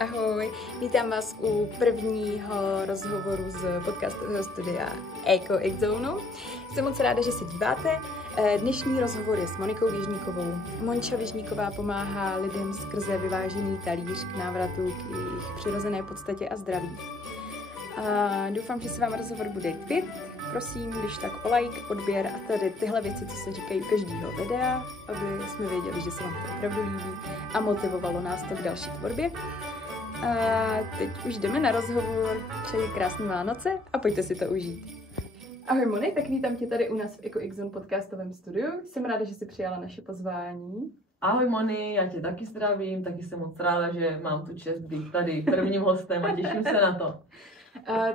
Ahoj, vítám vás u prvního rozhovoru z podcastového studia Eco X Zone. Jsem moc ráda, že se díváte. Dnešní rozhovor je s Monikou Věžníkovou. Monča Věžníková pomáhá lidem skrze vyvážený talíř k návratu k jejich přirozené podstatě a zdraví. Doufám, že se vám rozhovor bude líbit. Prosím, když tak o like, odběr a tady tyhle věci, co se říkají u každého videa, aby jsme věděli, že se vám to opravdu líbí a motivovalo nás to k další tvorbě. Teď už jdeme na rozhovor. Přeji krásné Vánoce a pojďte si to užít. Ahoj Moni, tak vítám tě tady u nás v Eco X Zone podcastovém studiu. Jsem ráda, že jsi přijala naše pozvání. Ahoj Moni, já tě taky zdravím, taky jsem moc ráda, že mám tu čest být tady prvním hostem a těším se na to.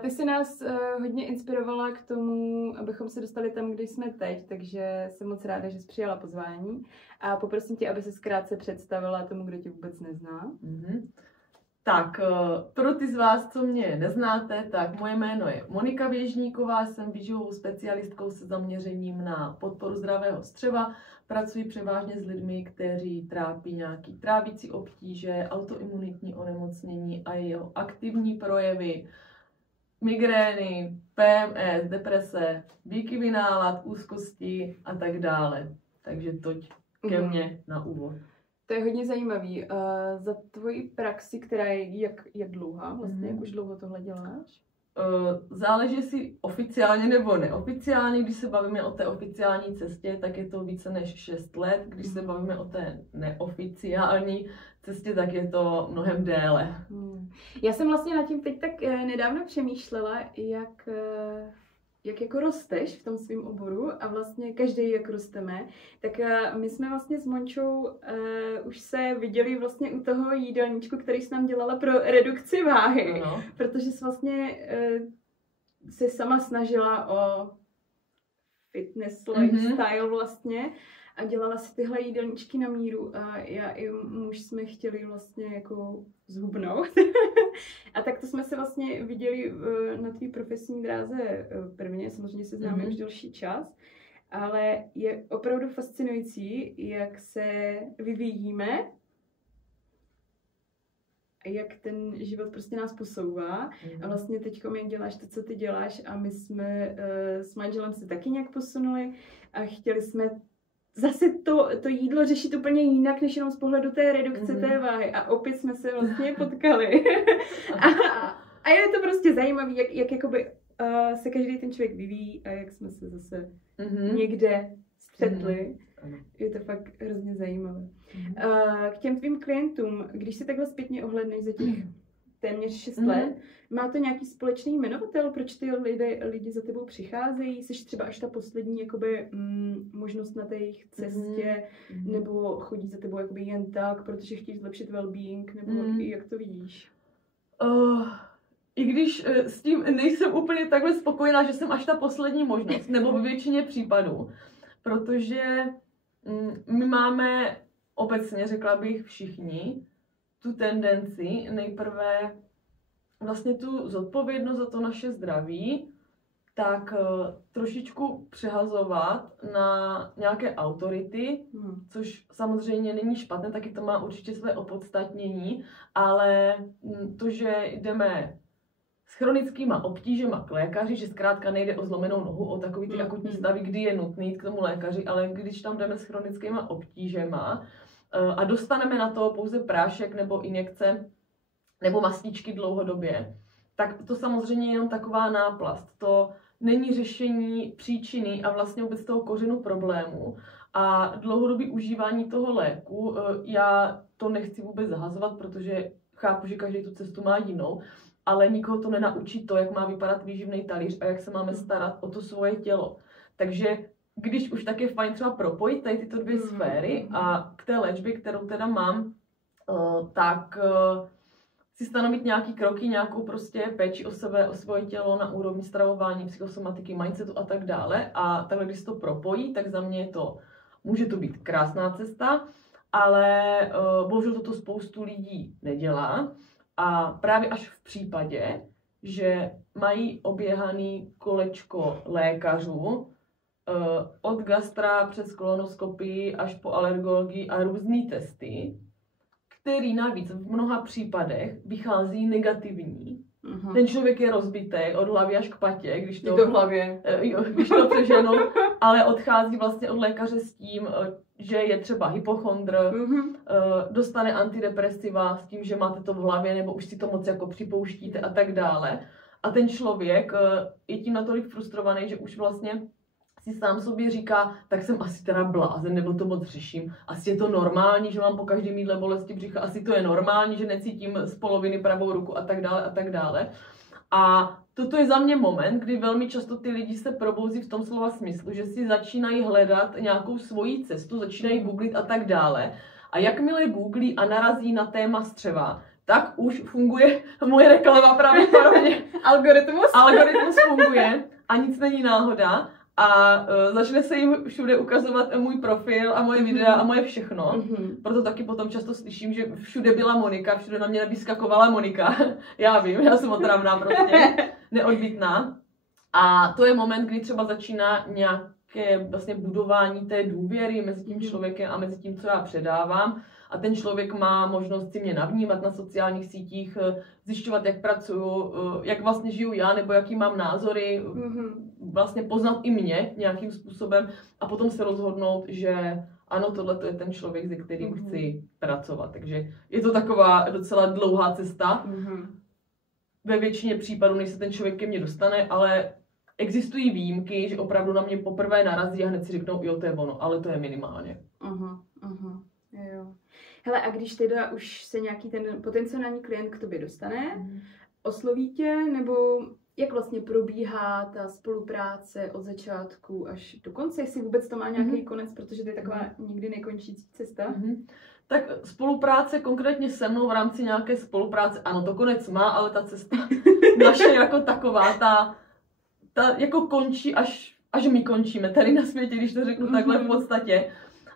Ty jsi nás hodně inspirovala k tomu, abychom se dostali tam, kde jsme teď, takže jsem moc ráda, že jsi přijala pozvání a poprosím tě, aby se krátce představila tomu, kdo tě vůbec nezná. Tak, pro ty z vás, co mě neznáte, tak moje jméno je Monika Věžníková, jsem výživovou specialistkou se zaměřením na podporu zdravého střeva. Pracuji převážně s lidmi, kteří trápí nějaký trávicí obtíže, autoimunitní onemocnění a jeho aktivní projevy, migrény, PMS, deprese, výkyvy nálad, úzkosti a tak dále. Takže toť ke mně na úvod. To je hodně zajímavý. Za tvoji praxi, která je jak dlouhá vlastně, jak už dlouho tohle děláš? Záleží si oficiálně nebo neoficiálně. Když se bavíme o té oficiální cestě, tak je to více než 6 let. Když se bavíme o té neoficiální cestě, tak je to mnohem déle. Já jsem vlastně nad tím teď tak nedávno přemýšlela, jak jako rosteš v tom svém oboru a vlastně každý jak rosteme, tak my jsme vlastně s Mončou už se viděli vlastně u toho jídelníčku, který jsi nám dělala pro redukci váhy, protože jsi vlastně se sama snažila o fitness lifestyle vlastně a dělala si tyhle jídelníčky na míru a já i muž jsme chtěli vlastně jako zhubnout. A tak to jsme se vlastně viděli na tvý profesní dráze prvně, samozřejmě se známe už delší čas, ale je opravdu fascinující, jak se vyvíjíme, jak ten život prostě nás posouvá a vlastně teďkom jak děláš to, co ty děláš a my jsme s manželem se taky nějak posunuli a chtěli jsme zase to jídlo řešit úplně jinak, než jenom z pohledu té redukce té váhy. A opět jsme se vlastně potkali. a je to prostě zajímavé, jak jakoby, se každý ten člověk vyvíjí a jak jsme se zase někde střetli. Je to fakt hrozně zajímavé. K těm tvým klientům, když si takhle zpětně ohledneš za těch téměř 6 let, má to nějaký společný jmenovatel, proč ty lidi za tebou přicházejí? Jsi třeba až ta poslední jakoby, možnost na té jejich cestě, nebo chodí za tebou jakoby jen tak, protože chtějí zlepšit well-being, nebo jak to vidíš? I když s tím nejsem úplně takhle spokojená, že jsem až ta poslední možnost, nebo ve většině případů, protože my máme obecně, řekla bych, všichni tu tendenci nejprve vlastně tu zodpovědnost za to naše zdraví tak trošičku přehazovat na nějaké autority, což samozřejmě není špatné, taky to má určitě své opodstatnění, ale to, že jdeme s chronickýma obtížema k lékaři, že zkrátka nejde o zlomenou nohu, o takový ty akutní stavy, kdy je nutný jít k tomu lékaři, ale když tam jdeme s chronickýma obtížema a dostaneme na to pouze prášek nebo injekce nebo mastičky dlouhodobě, tak to samozřejmě je jenom taková náplast. To není řešení příčiny a vlastně vůbec toho kořenu problému. A dlouhodobé užívání toho léku, já to nechci vůbec zahazovat, protože chápu, že každý tu cestu má jinou, ale nikoho to nenaučí to, jak má vypadat výživný talíř a jak se máme starat o to svoje tělo. Takže když už tak je fajn třeba propojit tady tyto dvě sféry a k té léčbě, kterou teda mám, tak si stanovit nějaký kroky, nějakou prostě péči o sebe, o svoje tělo na úrovni stravování, psychosomatiky, mindsetu a tak dále. A takhle, když se to propojí, tak za mě může to být krásná cesta, ale bohužel toto spoustu lidí nedělá. A právě až v případě, že mají oběhaný kolečko lékařů, od gastra přes kolonoskopii až po alergologii a různé testy, který navíc v mnoha případech vychází negativní. Ten člověk je rozbitý od hlavy až k patě, když to v hlavě. Když to přeženu, ale odchází vlastně od lékaře s tím, že je třeba hypochondr, dostane antidepresiva s tím, že máte to v hlavě, nebo už si to moc jako připouštíte a tak dále. A ten člověk je tím natolik frustrovaný, že už vlastně si sám sobě říká, tak jsem asi teda blázen, nebo to moc řeším. Asi je to normální, že mám po každém jídle bolesti břicha, asi to je normální, že necítím z poloviny pravou ruku a tak dále a tak dále. A toto je za mě moment, kdy velmi často ty lidi se probouzí v tom slova smyslu, že si začínají hledat nějakou svoji cestu, začínají googlit a tak dále. A jakmile googlí a narazí na téma střeva, tak už funguje moje reklama pravděpodobně. Algoritmus funguje a nic není náhoda. A začne se jim všude ukazovat můj profil a moje videa a moje všechno. Proto taky potom často slyším, že všude byla Monika, všude na mě vyskakovala Monika. Já vím, já jsem otravná prostě, neodbytná. A to je moment, kdy třeba začíná nějaké vlastně budování té důvěry mezi tím člověkem a mezi tím, co já předávám. A ten člověk má možnost si mě navnímat na sociálních sítích, zjišťovat, jak pracuju, jak vlastně žiju já, nebo jaký mám názory, vlastně poznat i mě nějakým způsobem a potom se rozhodnout, že ano, tohle je ten člověk, se kterým chci pracovat. Takže je to taková docela dlouhá cesta. Ve většině případů, než se ten člověk ke mně dostane, ale existují výjimky, že opravdu na mě poprvé narazí a hned si řeknou, jo, to je ono, ale to je minimálně. Jo. Hele, a když teda už se nějaký ten potenciální klient k tobě dostane, osloví tě, nebo jak vlastně probíhá ta spolupráce od začátku až do konce, jestli vůbec to má nějaký konec, protože to je taková nikdy nekončící cesta? Tak spolupráce konkrétně se mnou v rámci nějaké spolupráce, ano, to konec má, ale ta cesta naše jako taková, ta jako končí, až my končíme tady na světě, když to řeknu takhle v podstatě.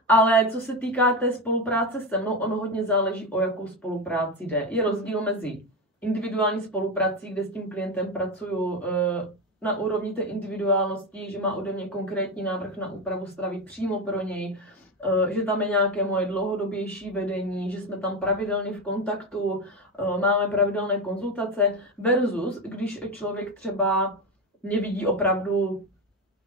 Ale co se týká té spolupráce se mnou, ono hodně záleží, o jakou spolupráci jde. Je rozdíl mezi individuální spoluprací, kde s tím klientem pracuju na úrovni té individuálnosti, že má ode mě konkrétní návrh na úpravu stravy přímo pro něj, že tam je nějaké moje dlouhodobější vedení, že jsme tam pravidelně v kontaktu, máme pravidelné konzultace, versus když člověk třeba mě vidí opravdu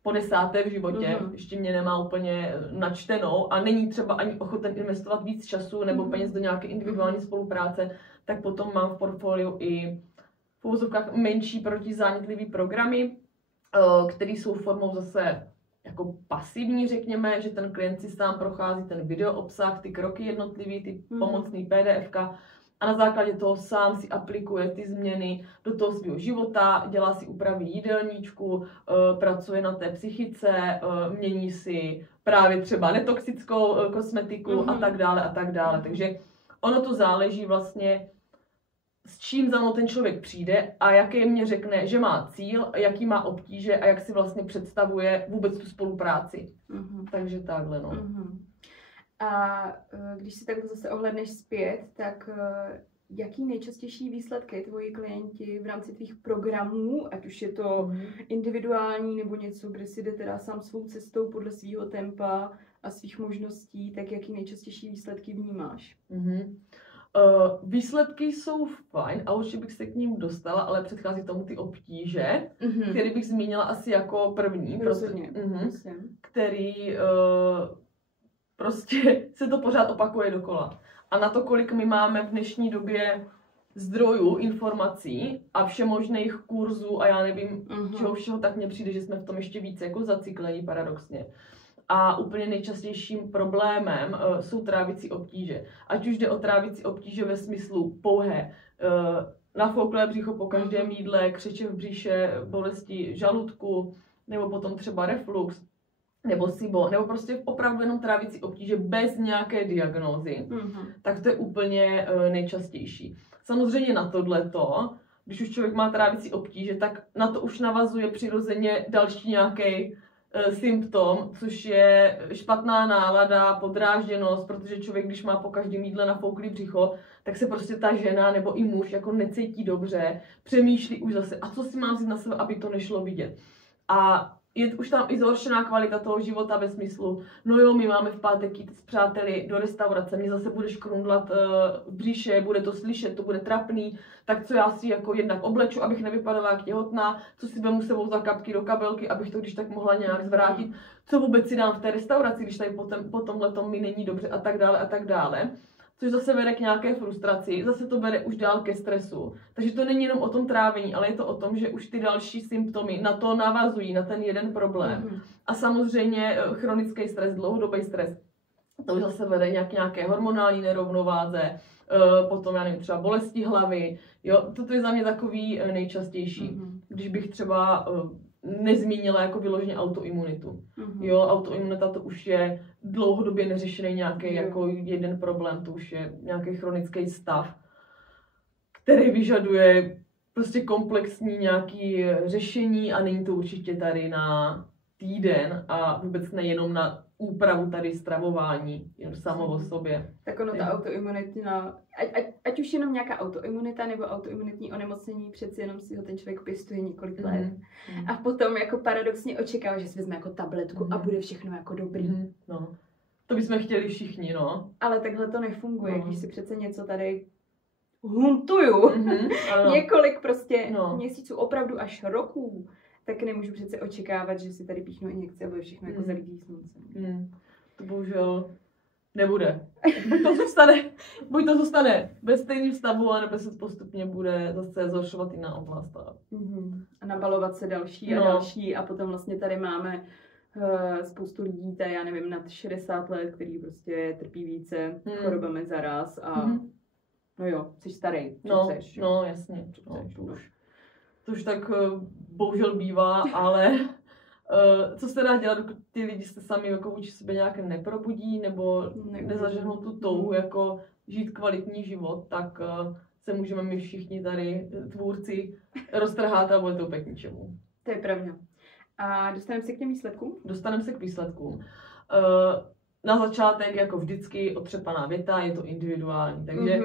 po 10. v životě, ještě mě nemá úplně načtenou a není třeba ani ochoten investovat víc času nebo peněz do nějaké individuální spolupráce, tak potom mám v portfoliu i v uvozovkách menší protizánětlivý programy, které jsou formou zase jako pasivní, řekněme, že ten klient si sám prochází ten video obsah, ty kroky jednotlivý, ty pomocný PDFka a na základě toho sám si aplikuje ty změny do toho svého života, dělá si úpravy jídelníčku, pracuje na té psychice, mění si právě třeba netoxickou kosmetiku a tak dále a tak dále. Takže ono to záleží vlastně, s čím za mnou ten člověk přijde a jaký mě řekne, že má cíl, jaký má obtíže a jak si vlastně představuje vůbec tu spolupráci. Takže takhle, no. A když si takhle zase ohledneš zpět, tak jaký nejčastější výsledky tvoji klienti v rámci tvých programů, ať už je to individuální nebo něco, kde si jde teda sám svou cestou podle svého tempa a svých možností, tak jaký nejčastější výsledky vnímáš? Výsledky jsou fajn a určitě bych se k ním dostala, ale předchází tomu ty obtíže, které bych zmínila asi jako první, který prostě se to pořád opakuje dokola. A na to, kolik my máme v dnešní době zdrojů, informací a všemožných kurzů a já nevím, čeho všeho, tak mně přijde, že jsme v tom ještě více jako zacyklení paradoxně. A úplně nejčastějším problémem jsou trávicí obtíže. Ať už jde o trávicí obtíže ve smyslu pouhé nafouklé břicho po každém jídle, křeče v břiše, bolesti žaludku, nebo potom třeba reflux, nebo SIBO, nebo prostě opravdu jenom trávicí obtíže bez nějaké diagnózy, tak to je úplně nejčastější. Samozřejmě na tohleto, když už člověk má trávicí obtíže, tak na to už navazuje přirozeně další nějaký symptom, což je špatná nálada, podrážděnost, protože člověk, když má po každém jídle nafouklý břicho, tak se prostě ta žena nebo i muž jako necítí dobře, přemýšlí už zase, a co si mám vzít na sebe, aby to nešlo vidět. A je už tam i zhoršená kvalita toho života ve smyslu, no jo, my máme v pátek jít s přáteli do restaurace, mě zase budeš krundlat v břiše, bude to slyšet, to bude trapný, tak co já si jako jednak obleču, abych nevypadala jak těhotná, co si vemu sebou za kapky do kabelky, abych to když tak mohla nějak zvrátit, co vůbec si dám v té restauraci, když tady po tomhletom mi není dobře a tak dále a tak dále. Což zase vede k nějaké frustraci, zase to vede už dál ke stresu. Takže to není jenom o tom trávení, ale je to o tom, že už ty další symptomy na to navazují, na ten jeden problém. A samozřejmě chronický stres, dlouhodobý stres, to už zase vede nějaké hormonální nerovnováze, potom, já nevím, třeba bolesti hlavy. Jo, toto je za mě takový nejčastější. Když bych třeba nezmínila jako vyloženě autoimunitu. Jo, autoimunita to už je dlouhodobě neřešený nějaký jako jeden problém, to už je nějaký chronický stav, který vyžaduje prostě komplexní nějaký řešení a není to určitě tady na týden a vůbec nejenom na úpravu tady stravování, jen samo o sobě. Tak ono ta autoimunita, ať už jenom nějaká autoimunita nebo autoimunitní onemocnění, přeci jenom si ho ten člověk pěstuje několik let. A potom jako paradoxně očekává, že si vezme jako tabletku a bude všechno jako dobrý. No. To bychom chtěli všichni, no. Ale takhle to nefunguje, když si přece něco tady huntuju několik prostě měsíců, opravdu až roků, tak nemůžu přece očekávat, že si tady píchnu injekci a bude všechno jako zalidí sluncem. To bohužel nebude. Buď to zůstane ve stejném stavu, anebo se postupně bude zase zhoršovat jiná oblast. A nabalovat se další a další a potom vlastně tady máme spoustu lidí, tady já nevím, nad 60 let, který prostě trpí více chorobami zaraz a no jo, jsi starý, chceš. No, jasně. To už tak bohužel bývá, ale co se dá dělat, dokud ty lidi se sami jako vůči sebe nějak neprobudí nebo nezažehnou tu touhu jako žít kvalitní život, tak se můžeme my všichni tady tvůrci roztrhat a bude to úplně k ničemu. To je pravda. A dostaneme se k těm výsledkům? Dostaneme se k výsledkům. Na začátek, jako vždycky, otřepaná věta, je to individuální, takže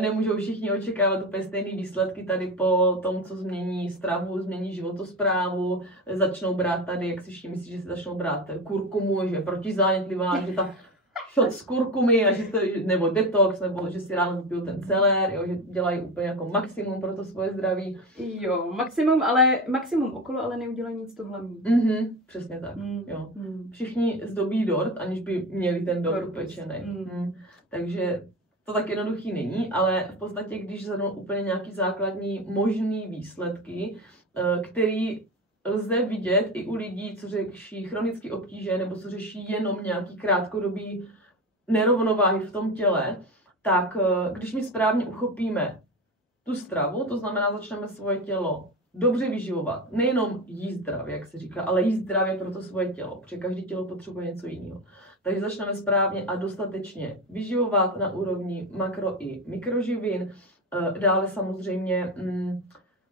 nemůžou všichni očekávat úplně stejné výsledky tady po tom, co změní stravu, změní životosprávu, začnou brát tady, jak si všichni myslí, že si začnou brát kurkumu, že je protizánětlivá, že ta shot z kurkumy, a že to, nebo detox, nebo že si ráno vypijou ten celer, jo, že dělají úplně jako maximum pro to svoje zdraví. Jo, maximum okolo, ale neudělají nic to hlavní. Přesně tak, jo. Všichni zdobí dort, aniž by měli ten dort upečený. Takže to tak jednoduchý není, ale v podstatě, když zhrnu úplně nějaký základní možný výsledky, který lze vidět i u lidí, co řeší chronické obtíže nebo co řeší jenom nějaký krátkodobý nerovnováhy v tom těle, tak když my správně uchopíme tu stravu, to znamená, začneme svoje tělo dobře vyživovat, nejenom jíst zdravě, jak se říká, ale jíst zdravě pro to svoje tělo, protože každé tělo potřebuje něco jiného. Takže začneme správně a dostatečně vyživovat na úrovni makro i mikroživin. Dále samozřejmě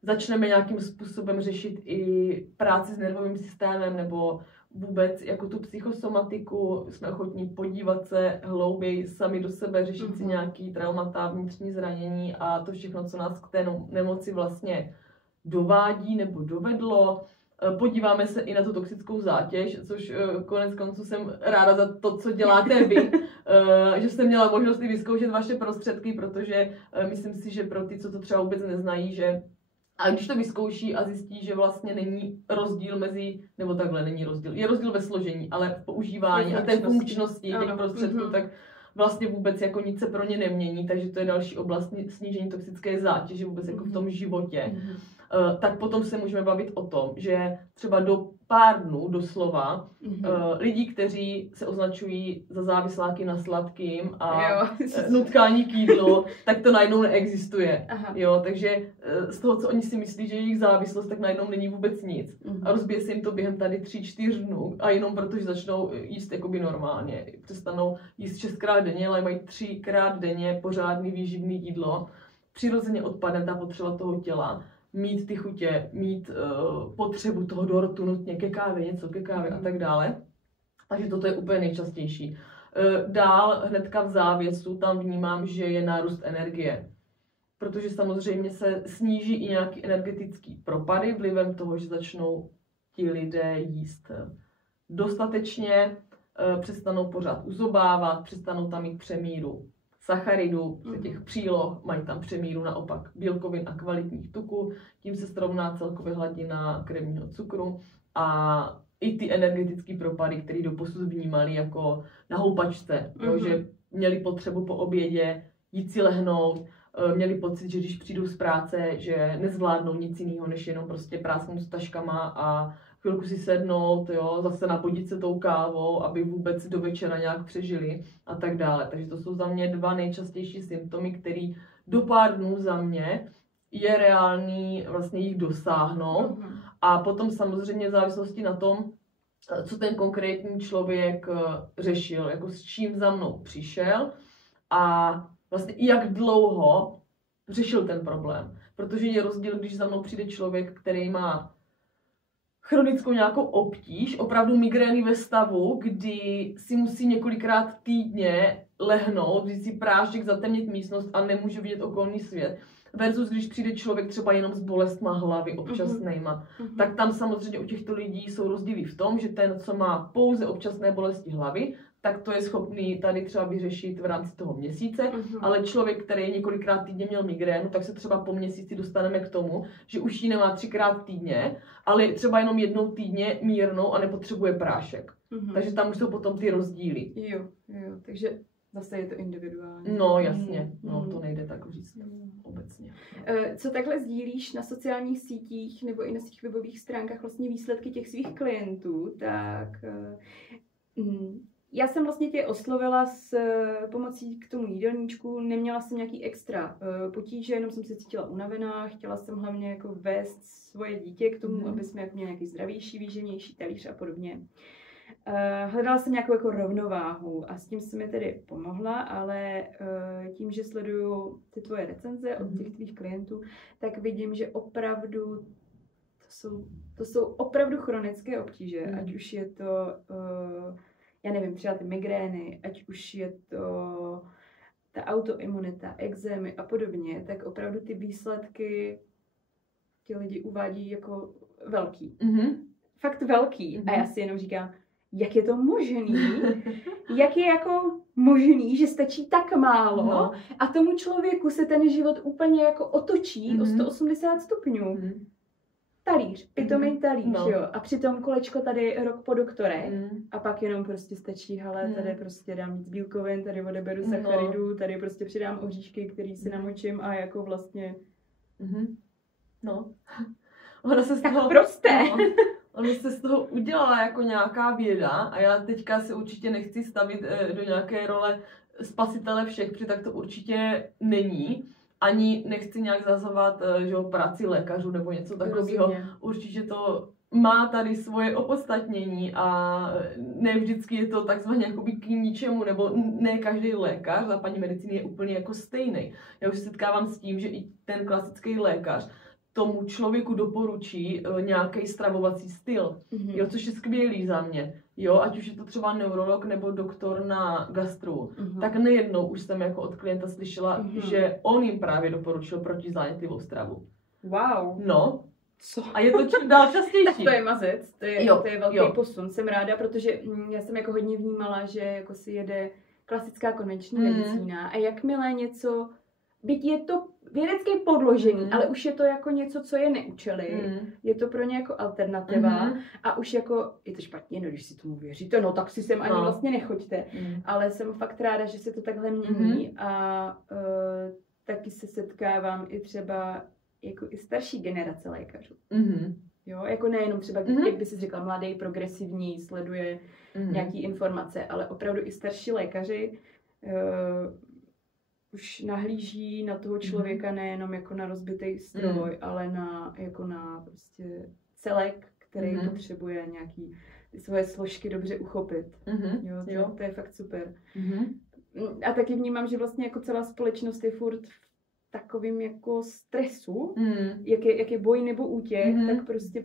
začneme nějakým způsobem řešit i práci s nervovým systémem nebo vůbec jako tu psychosomatiku. Jsme ochotní podívat se hlouběji sami do sebe, řešit si nějaký traumata, vnitřní zranění a to všechno, co nás k té nemoci vlastně dovádí nebo dovedlo. Podíváme se i na tu toxickou zátěž, což konec konců jsem ráda za to, co děláte vy, že jste měla možnost i vyzkoušet vaše prostředky, protože myslím si, že pro ty, co to třeba vůbec neznají, že a když to vyzkouší a zjistí, že vlastně není rozdíl mezi, nebo takhle není rozdíl, je rozdíl ve složení, ale v používání a té funkčnosti těch prostředků, tak vlastně vůbec jako nic se pro ně nemění, takže to je další oblast snížení toxické zátěže vůbec jako v tom životě. Tak potom se můžeme bavit o tom, že třeba do pár dnů doslova lidi, kteří se označují za závisláky na sladkým a nutkání k jídlu, tak to najednou neexistuje. Jo, takže z toho, co oni si myslí, že je jejich závislost, tak najednou není vůbec nic. A rozbije se jim to během tady 3-4 dnů a jenom protože začnou jíst jakoby normálně. Přestanou jíst 6krát denně, ale mají 3krát denně pořádný výživný jídlo. Přirozeně odpadne ta potřeba toho těla. Mít ty chutě, mít potřebu toho dortu nutně ke kávě, něco ke kávě a tak dále. Takže toto je úplně nejčastější. Dál hnedka v závěsu tam vnímám, že je nárůst energie. Protože samozřejmě se sníží i nějaký energetický propady vlivem toho, že začnou ti lidé jíst dostatečně, přestanou pořád uzobávat, přestanou tam mít přemíru sacharidů, těch příloh, mají tam přemíru naopak bílkovin a kvalitních tuků, tím se srovná celkově hladina krevního cukru a i ty energetické propady, které doposud vnímali jako na houpačce, že měli potřebu po obědě jít si lehnout, měli pocit, že když přijdou z práce, že nezvládnou nic jiného, než jenom prostě prásknout s taškama a chvilku si sednout, jo, zase napodit se tou kávou, aby vůbec do večera nějak přežili a tak dále. Takže to jsou za mě 2 nejčastější symptomy, které do pár dnů za mě je reálný vlastně jich dosáhnout. A potom samozřejmě v závislosti na tom, co ten konkrétní člověk řešil, jako s čím za mnou přišel a vlastně jak dlouho řešil ten problém. Protože je rozdíl, když za mnou přijde člověk, který má chronickou nějakou obtíž, opravdu migrény ve stavu, kdy si musí několikrát týdně lehnout, vzít si prášek, zatemnit místnost a nemůže vidět okolní svět. Versus když přijde člověk třeba jenom s bolestma hlavy občasnejma, tak tam samozřejmě u těchto lidí jsou rozdíly v tom, že ten, co má pouze občasné bolesti hlavy, tak to je schopný tady třeba vyřešit v rámci toho měsíce, ale člověk, který několikrát týdně měl migrénu, tak se třeba po měsíci dostaneme k tomu, že už ji nemá 3krát týdně, ale třeba jenom 1 týdně mírnou a nepotřebuje prášek. Takže tam už jsou potom ty rozdíly. Jo, takže zase je to individuální. No jasně, to nejde tak říct obecně. Co takhle sdílíš na sociálních sítích nebo i na svých webových stránkách vlastně výsledky těch svých klientů, tak já jsem vlastně tě oslovila s pomocí k tomu jídelníčku, neměla jsem nějaký extra potíže, jenom jsem se cítila unavená, chtěla jsem hlavně jako vést svoje dítě k tomu, aby jsme jako měli nějaký zdravější, výživnější talíř a podobně. Hledala jsem nějakou jako rovnováhu a s tím se mi tedy pomohla, ale tím, že sleduju ty tvoje recenze od těch tvých klientů, tak vidím, že opravdu to jsou opravdu chronické obtíže, ať už je to já nevím, třeba ty migrény, ať už je to ta autoimunita, ekzémy a podobně, tak opravdu ty výsledky ti lidi uvádí jako velký. Fakt velký. A já si jenom říkám, jak je to možný? Jak je jako možný, že stačí tak málo a tomu člověku se ten život úplně jako otočí o 180 stupňů. Talíř, pitomý talíř, jo. A přitom kolečko tady rok po doktore. A pak jenom prostě stačí, hele, tady prostě dám víc bílkovin, tady odeberu sacharidů, tady prostě přidám oříšky, který si namočím a jako vlastně... Ono se z toho... prosté! Ono se z toho udělala jako nějaká věda a já teďka se určitě nechci stavit do nějaké role spasitele všech, protože tak to určitě není. Ani nechci nějak zazovat práci lékařů nebo něco takového. Určitě to má tady svoje opodstatnění a ne vždycky je to takzvaně jakoby k ničemu, nebo ne každý lékař západní medicíny je úplně jako stejný. Já už se setkávám s tím, že i ten klasický lékař tomu člověku doporučí nějaký stravovací styl, jo, což je skvělý za mě. Jo, ať už je to třeba neurolog nebo doktor na gastru, tak nejednou už jsem jako od klienta slyšela, že on jim právě doporučil protizánětlivou stravu. Wow. No. Co? A je to čím dál častější. Tak to je mazec, to je velký posun. Jsem ráda, protože já jsem jako hodně vnímala, že jako si jede klasická konvenční medicína a jakmile něco, byť je to vědecky podložený, ale už je to jako něco, co je neučili, je to pro ně jako alternativa a už jako, je to špatně, no když si tomu věříte, no tak si sem ani vlastně nechoďte, ale jsem fakt ráda, že se to takhle mění a taky se setkávám i třeba jako i starší generace lékařů. Jo, jako nejenom třeba, jak by si řekla, mladý, progresivní, sleduje nějaký informace, ale opravdu i starší lékaři už nahlíží na toho člověka nejenom jako na rozbitý stroj, ale na, jako na prostě celek, který potřebuje nějaký svoje složky dobře uchopit. Jo, to je fakt super. A taky vnímám, že vlastně jako celá společnost je furt v takovým jako stresu, jak je boj nebo útěk, tak prostě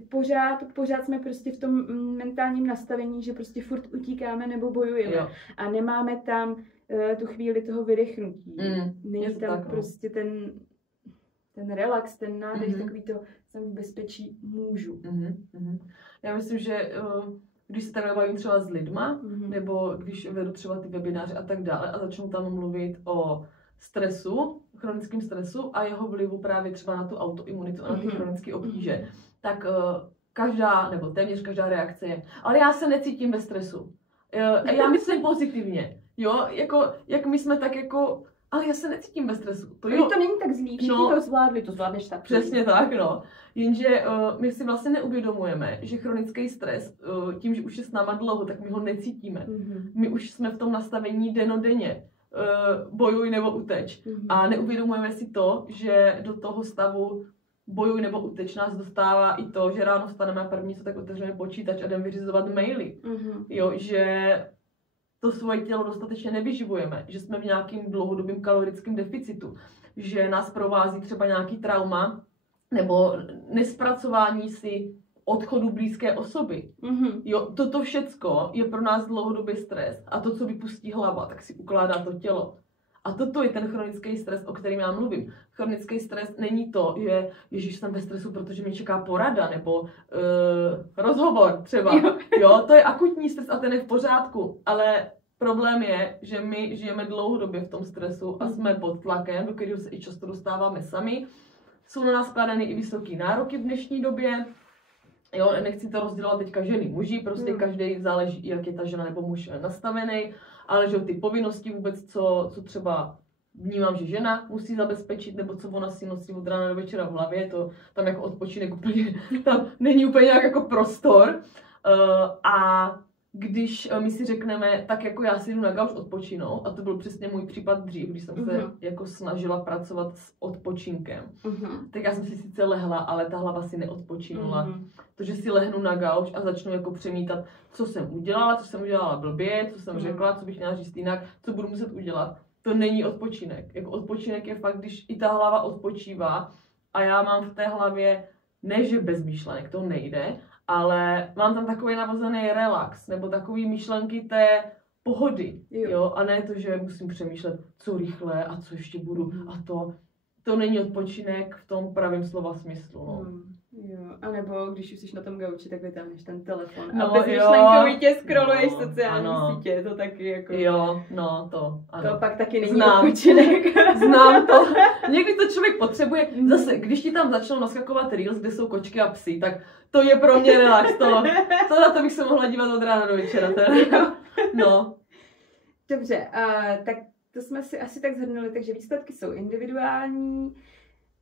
pořád jsme prostě v tom mentálním nastavení, že prostě furt utíkáme nebo bojujeme. A nemáme tam tu chvíli toho vydechnutí. Není tam prostě ten ten relax, ten nádech, takový to jsem v bezpečí, můžu. Já myslím, že když se takhle bavím třeba s lidma, nebo když vedu třeba ty webináře a tak dále a začnu tam mluvit o stresu, chronickém stresu a jeho vlivu právě třeba na tu autoimunitu a na ty chronické obtíže, tak každá, nebo téměř každá reakce je, ale já se necítím ve stresu. Já myslím pozitivně, jo, jako, jak my jsme tak jako, ale já se necítím ve stresu. To není tak zlý, všichni to zvládli, to zvládneš tak. Přesně tak, no. Jenže my si vlastně neuvědomujeme, že chronický stres, tím, že už je s náma dlouho, tak my ho necítíme. My už jsme v tom nastavení dennodenně. Bojuj nebo uteč. A neuvědomujeme si to, že do toho stavu bojuj nebo uteč nás dostává i to, že ráno vstaneme a první co tak otevřeme počítač a jdeme vyřizovat maily. Jo, že to svoje tělo dostatečně nevyživujeme, že jsme v nějakým dlouhodobým kalorickém deficitu, že nás provází třeba nějaký trauma nebo nespracování si odchodu blízké osoby. Jo, toto všecko je pro nás dlouhodobý stres a to, co vypustí hlava, tak si ukládá to tělo. A toto je ten chronický stres, o kterém já mluvím. Chronický stres není to, že ježíš, jsem ve stresu, protože mě čeká porada nebo rozhovor třeba. Jo, to je akutní stres a ten je v pořádku, ale problém je, že my žijeme dlouhodobě v tom stresu a jsme pod tlakem, do kterého se i často dostáváme sami. Jsou na nás kladeny i vysoké nároky v dnešní době. Jo, nechci to rozdělovat teďka ženy, muži, prostě každý záleží, jak je ta žena nebo muž nastavený, ale že ty povinnosti vůbec, co třeba vnímám, že žena musí zabezpečit, nebo co ona si nosí od rána do večera v hlavě, to tam jako odpočinek úplně, tam není úplně nějak jako prostor. A když my si řekneme, tak jako já si jdu na gauč odpočinout, a to byl přesně můj případ dřív, když jsem se jako snažila pracovat s odpočinkem. Tak já jsem si sice lehla, ale ta hlava si neodpočinula. To, že si lehnu na gauč a začnu jako přemítat, co jsem udělala blbě, co jsem řekla, co bych měla říct jinak, co budu muset udělat. To není odpočinek. Jako odpočinek je fakt, když i ta hlava odpočívá a já mám v té hlavě, ne že bez myšlenek, to nejde, ale mám tam takový navozený relax, nebo takový myšlenky té pohody, jo? A ne to, že musím přemýšlet, co rychle a co ještě budu a to není odpočinek v tom pravém slova smyslu, no. Jo, anebo když už jsi na tom gauči, tak vytáhneš ten telefon no, a bezmyšlenkovitě scrolluješ sociální sítě, to taky jako... Jo, no, to, ano. To pak taky není odpočinek. Znám to. Někdy to člověk potřebuje, zase, když ti tam začnou naskakovat reels, kde jsou kočky a psy, tak to je pro mě relax, to na to bych se mohla dívat od rána do večera, no. Dobře, tak to jsme si asi tak shrnuli, takže výsledky jsou individuální.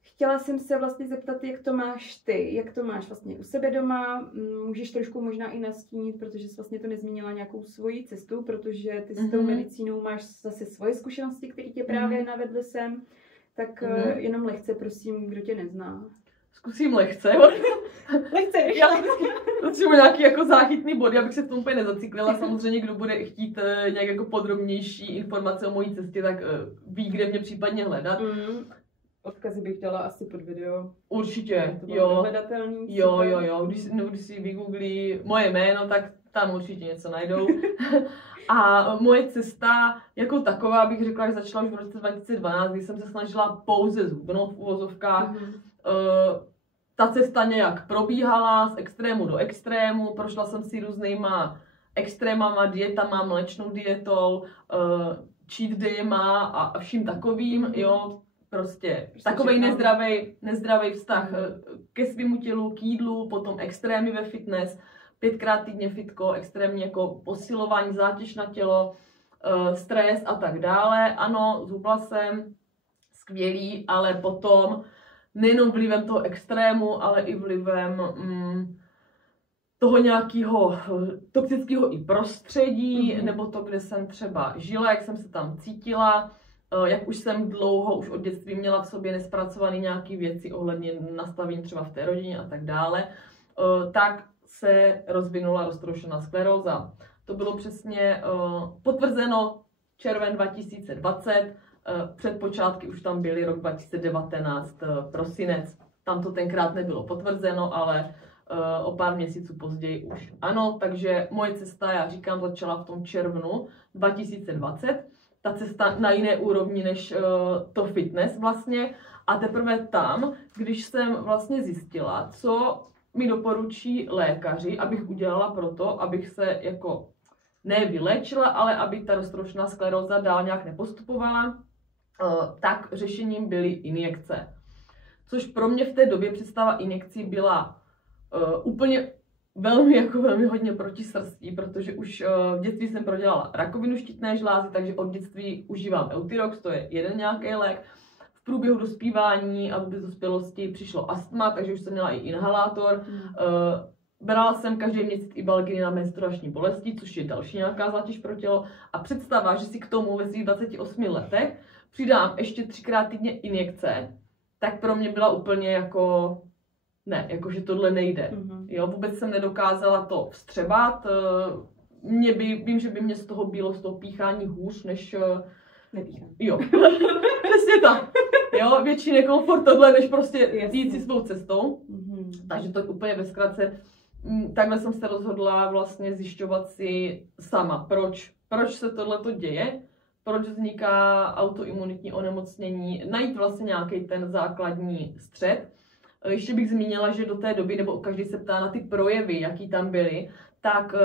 Chtěla jsem se vlastně zeptat, jak to máš ty, jak to máš vlastně u sebe doma, můžeš trošku možná i nastínit, protože jsi vlastně to nezmínila nějakou svoji cestu, protože ty s tou medicínou máš zase svoje zkušenosti, které tě právě navedly sem, tak jenom lehce, prosím, kdo tě nezná. Zkusím lehce. Lehce, já potřebuji nějaký jako záchytný bod, abych se v tom úplně nezaciklila. Samozřejmě, kdo bude chtít nějak jako podrobnější informace o mojí cestě, tak ví, kde mě případně hledat. Odkazy bych dala asi pod video. Určitě, to bylo dohledatelný. Jo. Když si vygooglí moje jméno, tak tam určitě něco najdou. A moje cesta jako taková, bych řekla, že začala už v roce 2012, kdy jsem se snažila pouze zhubnout v uvozovkách. Ta cesta nějak probíhala z extrému do extrému, prošla jsem si různýma extrémama, dietama, mléčnou dietou, cheat dayma a vším takovým, jo. Prostě takovej nezdravý vztah ke svému tělu, k jídlu, potom extrémy ve fitness, 5x týdně fitko, extrémní jako posilování, zátěž na tělo, stres a tak dále. Ano, zhubla jsem, skvělý, ale potom nejenom vlivem toho extrému, ale i vlivem toho nějakého toxického i prostředí, nebo to, kde jsem třeba žila, jak jsem se tam cítila, jak už jsem dlouho, už od dětství měla v sobě nespracované nějaké věci ohledně nastavení třeba v té rodině a tak dále, tak se rozvinula roztroušená skleróza. To bylo přesně potvrzeno červen 2020, předpočátky už tam byly rok 2019, prosinec. Tam to tenkrát nebylo potvrzeno, ale o pár měsíců později už ano, takže moje cesta, já říkám, začala v tom červnu 2020. ta cesta na jiné úrovni než to fitness vlastně. A teprve tam, když jsem vlastně zjistila, co mi doporučí lékaři, abych udělala proto, abych se jako nevylečila, ale aby ta roztroušená skleróza dál nějak nepostupovala, tak řešením byly injekce. Což pro mě v té době představa injekcí byla úplně velmi hodně proti srstí, protože už v dětství jsem prodělala rakovinu štítné žlázy, takže od dětství užívám Euthyrox, to je jeden nějaký lék. V průběhu dospívání a vůbec dospělosti přišlo astma, takže už jsem měla i inhalátor. Brala jsem každý měsíc i Balginy na menstruační bolesti, což je další nějaká zátěž pro tělo. A představa, že si k tomu ve svých 28 letech přidám ještě 3krát týdně injekce, tak pro mě byla úplně jako, ne, jako že tohle nejde. Jo, vůbec jsem nedokázala to vstřebat. Vím, že by mě z toho bylo, z toho píchání hůř, než... Nepíchám. Jo, přesně tak. Jo, větší nekomfort tohle, než prostě jít si svou cestou. Takže to úplně ve zkratce. Takhle jsem se rozhodla vlastně zjišťovat si sama, proč se tohleto děje, proč vzniká autoimunitní onemocnění, najít vlastně nějaký ten základní střed. Ještě bych zmínila, že do té doby, nebo každý se ptá na ty projevy, jaký tam byly, tak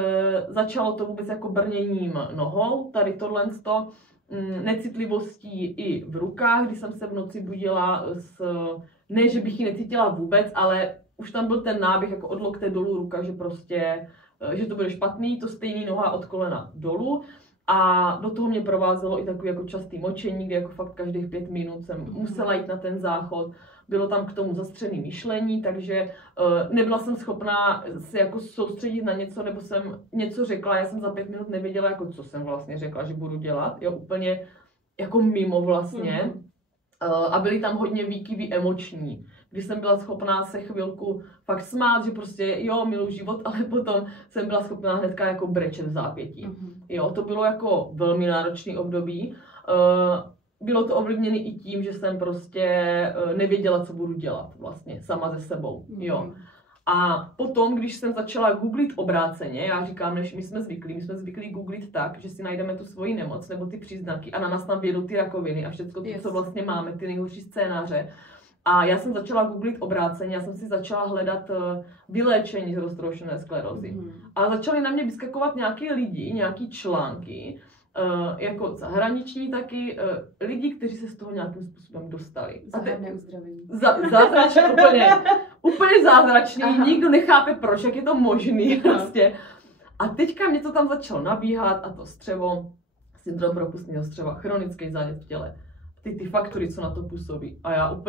začalo to vůbec jako brněním nohou, tady tohleto, necitlivostí i v rukách, kdy jsem se v noci budila ne, že bych ji necítila vůbec, ale už tam byl ten náběh jako od lokte dolů ruka, že prostě, že to bude špatný, to stejný noha od kolena dolů. A do toho mě provázelo i takový jako častý močení, kdy jako fakt každých 5 minut jsem musela jít na ten záchod. Bylo tam k tomu zastřené myšlení, takže nebyla jsem schopná se jako soustředit na něco, nebo jsem něco řekla, já jsem za 5 minut nevěděla, jako co jsem vlastně řekla, že budu dělat, jo, úplně jako mimo vlastně. A byly tam hodně výkyvy emoční, kdy jsem byla schopná se chvilku fakt smát, že prostě jo, miluji život, ale potom jsem byla schopná hnedka jako brečet v zápětí. Jo, to bylo jako velmi náročný období. Bylo to ovlivněné i tím, že jsem prostě nevěděla, co budu dělat vlastně sama ze sebou. Jo. A potom, když jsem začala googlit obráceně, já říkám, než my jsme zvyklí googlit tak, že si najdeme tu svoji nemoc nebo ty příznaky a na nás tam vědou ty rakoviny a všechno to, co vlastně máme, ty nejhorší scénáře. A já jsem začala googlit obráceně, já jsem si začala hledat vyléčení z roztroušené sklerózy. A začaly na mě vyskakovat nějaký lidi, nějaký články, jako zahraniční taky, lidi, kteří se z toho nějakým způsobem dostali. Záhadné uzdravení. Zázračný, úplně zázračný, nikdo nechápe proč, jak je to možný prostě. A teďka mě to tam začalo nabíhat a to střevo, syndrom propustného střeva, chronický zánět v těle, ty faktory, co na to působí. A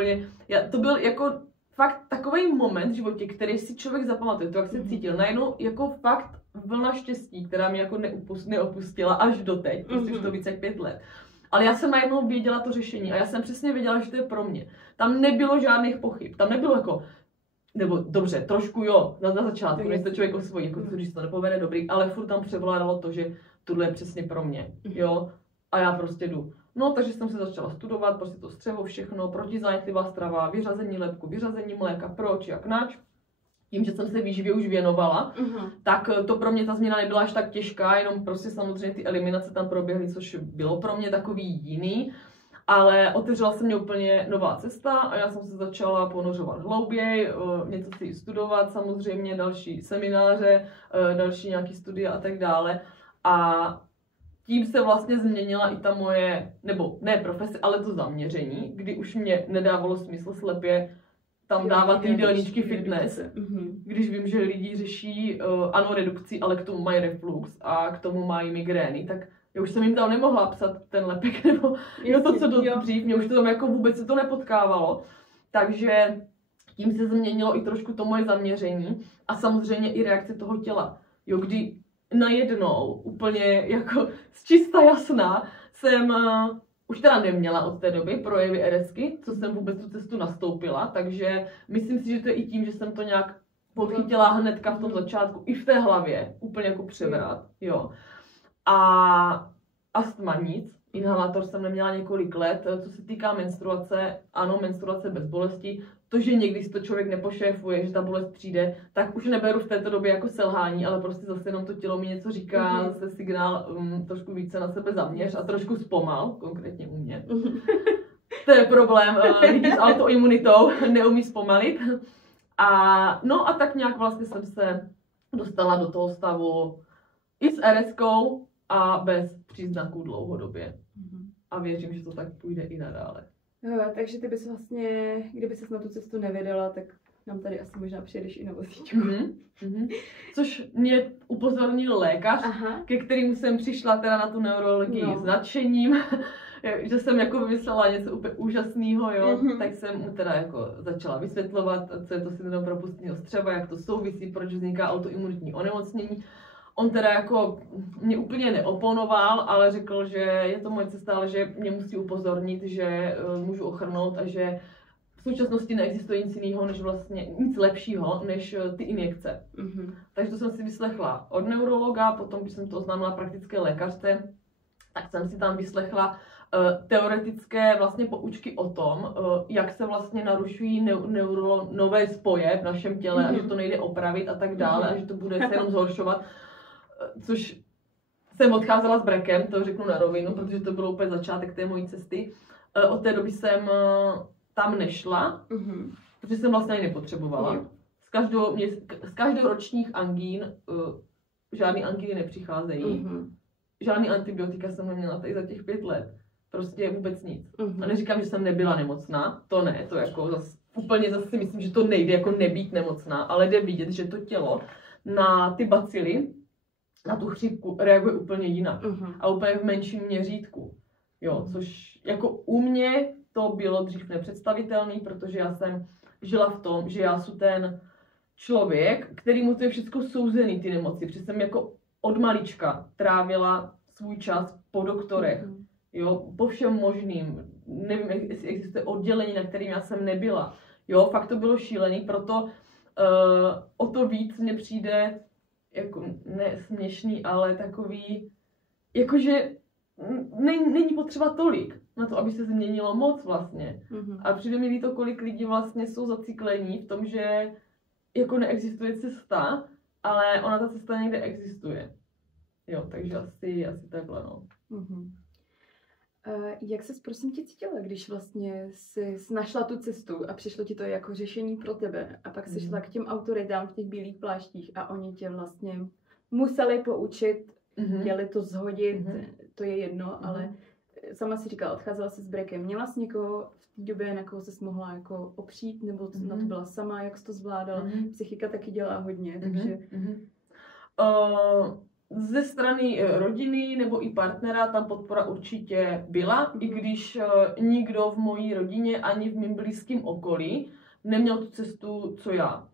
to byl jako fakt takový moment v životě, který si člověk zapamatuje, to jak se cítil, najednou jako fakt vlna štěstí, která mě jako neopustila až doteď, prostě už to více jak 5 let. Ale já jsem najednou věděla to řešení a já jsem přesně věděla, že to je pro mě. Tam nebylo žádných pochyb, tam nebylo jako, nebo dobře, trošku jo, na začátku, než to člověk osvojí, jako když se to nepovede dobrý, ale furt tam převládalo to, že tohle je přesně pro mě, jo, a já prostě jdu. No, takže jsem se začala studovat, prostě to střevo, všechno, protizánětlivá strava, vyřazení lepku, vyřazení mléka, proč, jak nač. Tím, že jsem se výživě už věnovala, tak to pro mě ta změna nebyla až tak těžká, jenom prostě samozřejmě ty eliminace tam proběhly, což bylo pro mě takový jiný. Ale otevřela se mě úplně nová cesta a já jsem se začala ponořovat hlouběji, něco si studovat, samozřejmě další semináře, další nějaký studia a tak dále. A tím se vlastně změnila i ta moje, nebo ne profese, ale to zaměření, kdy už mě nedávalo smysl slepě tam dávat jídelníčky fitness, když vím, že lidi řeší ano redukci, ale k tomu mají reflux a k tomu mají migrény, tak já už jsem jim tam nemohla psat ten lepek nebo to, co dřív, mě už to tam jako vůbec se to nepotkávalo, takže tím se změnilo i trošku to moje zaměření a samozřejmě i reakce toho těla, jo, kdy najednou úplně jako z čista jasná jsem už teda neměla od té doby projevy RSky, co jsem vůbec tu cestu nastoupila, takže myslím si, že to je i tím, že jsem to nějak podchytila hnedka v tom začátku, i v té hlavě, úplně jako převrat, jo. A astma nic, Inhalátor jsem neměla několik let. Co se týká menstruace, ano, menstruace bez bolesti. To, že někdy si to člověk nepošéfuje, že ta bolest přijde, tak už neberu v této době jako selhání, ale prostě zase jenom to tělo mi něco říká, zase signál trošku více na sebe zaměř a trošku zpomal, konkrétně u mě. To je problém, lidi s autoimunitou neumí zpomalit. A tak nějak vlastně jsem se dostala do toho stavu i s RS-kou a bez příznaků dlouhodobě. A věřím, že to tak půjde i nadále. Takže ty bys vlastně, kdyby ses na tu cestu nevydala, tak nám tady asi možná přijedeš i na vozíčku. Což mě upozornil lékař, ke kterému jsem přišla teda na tu neurologii s nadšením, že jsem jako vymyslela něco úplně úžasného, jo, tak jsem mu teda jako začala vysvětlovat, co je to syndrom propustného střeva, jak to souvisí, proč vzniká autoimunitní onemocnění. On teda jako mě úplně neoponoval, ale řekl, že je to moje cesta, ale že mě musí upozornit, že můžu ochrnout a že v současnosti neexistuje nic jiného, než vlastně nic lepšího, než ty injekce. Takže to jsem si vyslechla od neurologa, potom, když jsem to oznámila praktické lékařce, tak jsem si tam vyslechla teoretické vlastně poučky o tom, jak se vlastně narušují neuronové spoje v našem těle a že to nejde opravit a tak dále a že to bude se jenom zhoršovat. Což jsem odcházela s brekem, to řeknu na rovinu, protože to bylo úplně začátek té mojí cesty. Od té doby jsem tam nešla, protože jsem vlastně ani nepotřebovala. Z každoročních angín žádný angíny nepřicházejí. Žádný antibiotika jsem neměla tady za těch 5 let. Prostě vůbec nic. A neříkám, že jsem nebyla nemocná, to ne, to jako úplně zase si myslím, že to nejde jako nebýt nemocná, ale jde vidět, že to tělo na ty bacily, na tu chřipku reaguje úplně jinak. A úplně v menším měřítku. Jo, což jako u mě to bylo dřív nepředstavitelný, protože já jsem žila v tom, že já jsem ten člověk, který mu to je všechno souzený ty nemoci, protože jsem jako od malička trávila svůj čas po doktorech, jo, po všem možným. Nevím, jestli existuje oddělení, na kterým já jsem nebyla. Jo, fakt to bylo šílený, proto o to víc mně přijde jako ne směšný, ale takový, jakože není potřeba tolik na to, aby se změnilo moc vlastně. A přijde mi líto, kolik lidí vlastně jsou zaciklení v tom, že jako neexistuje cesta, ale ona ta cesta někde existuje. Jo, takže asi takhle, no. Jak ses prosím tě cítila, když vlastně jsi našla tu cestu a přišlo ti to jako řešení pro tebe a pak jsi šla k těm autoritám v těch bílých pláštích a oni tě vlastně museli poučit, chtěli to zhodit, to je jedno, ale sama si říkala, odcházela se s brekem. Měla jsi někoho v té době, na koho ses mohla jako opřít, nebo na to byla sama, jak jsi to zvládala? Psychika taky dělá hodně, takže... Ze strany rodiny nebo i partnera tam podpora určitě byla, i když nikdo v mojí rodině ani v mém blízkém okolí neměl tu cestu, co já.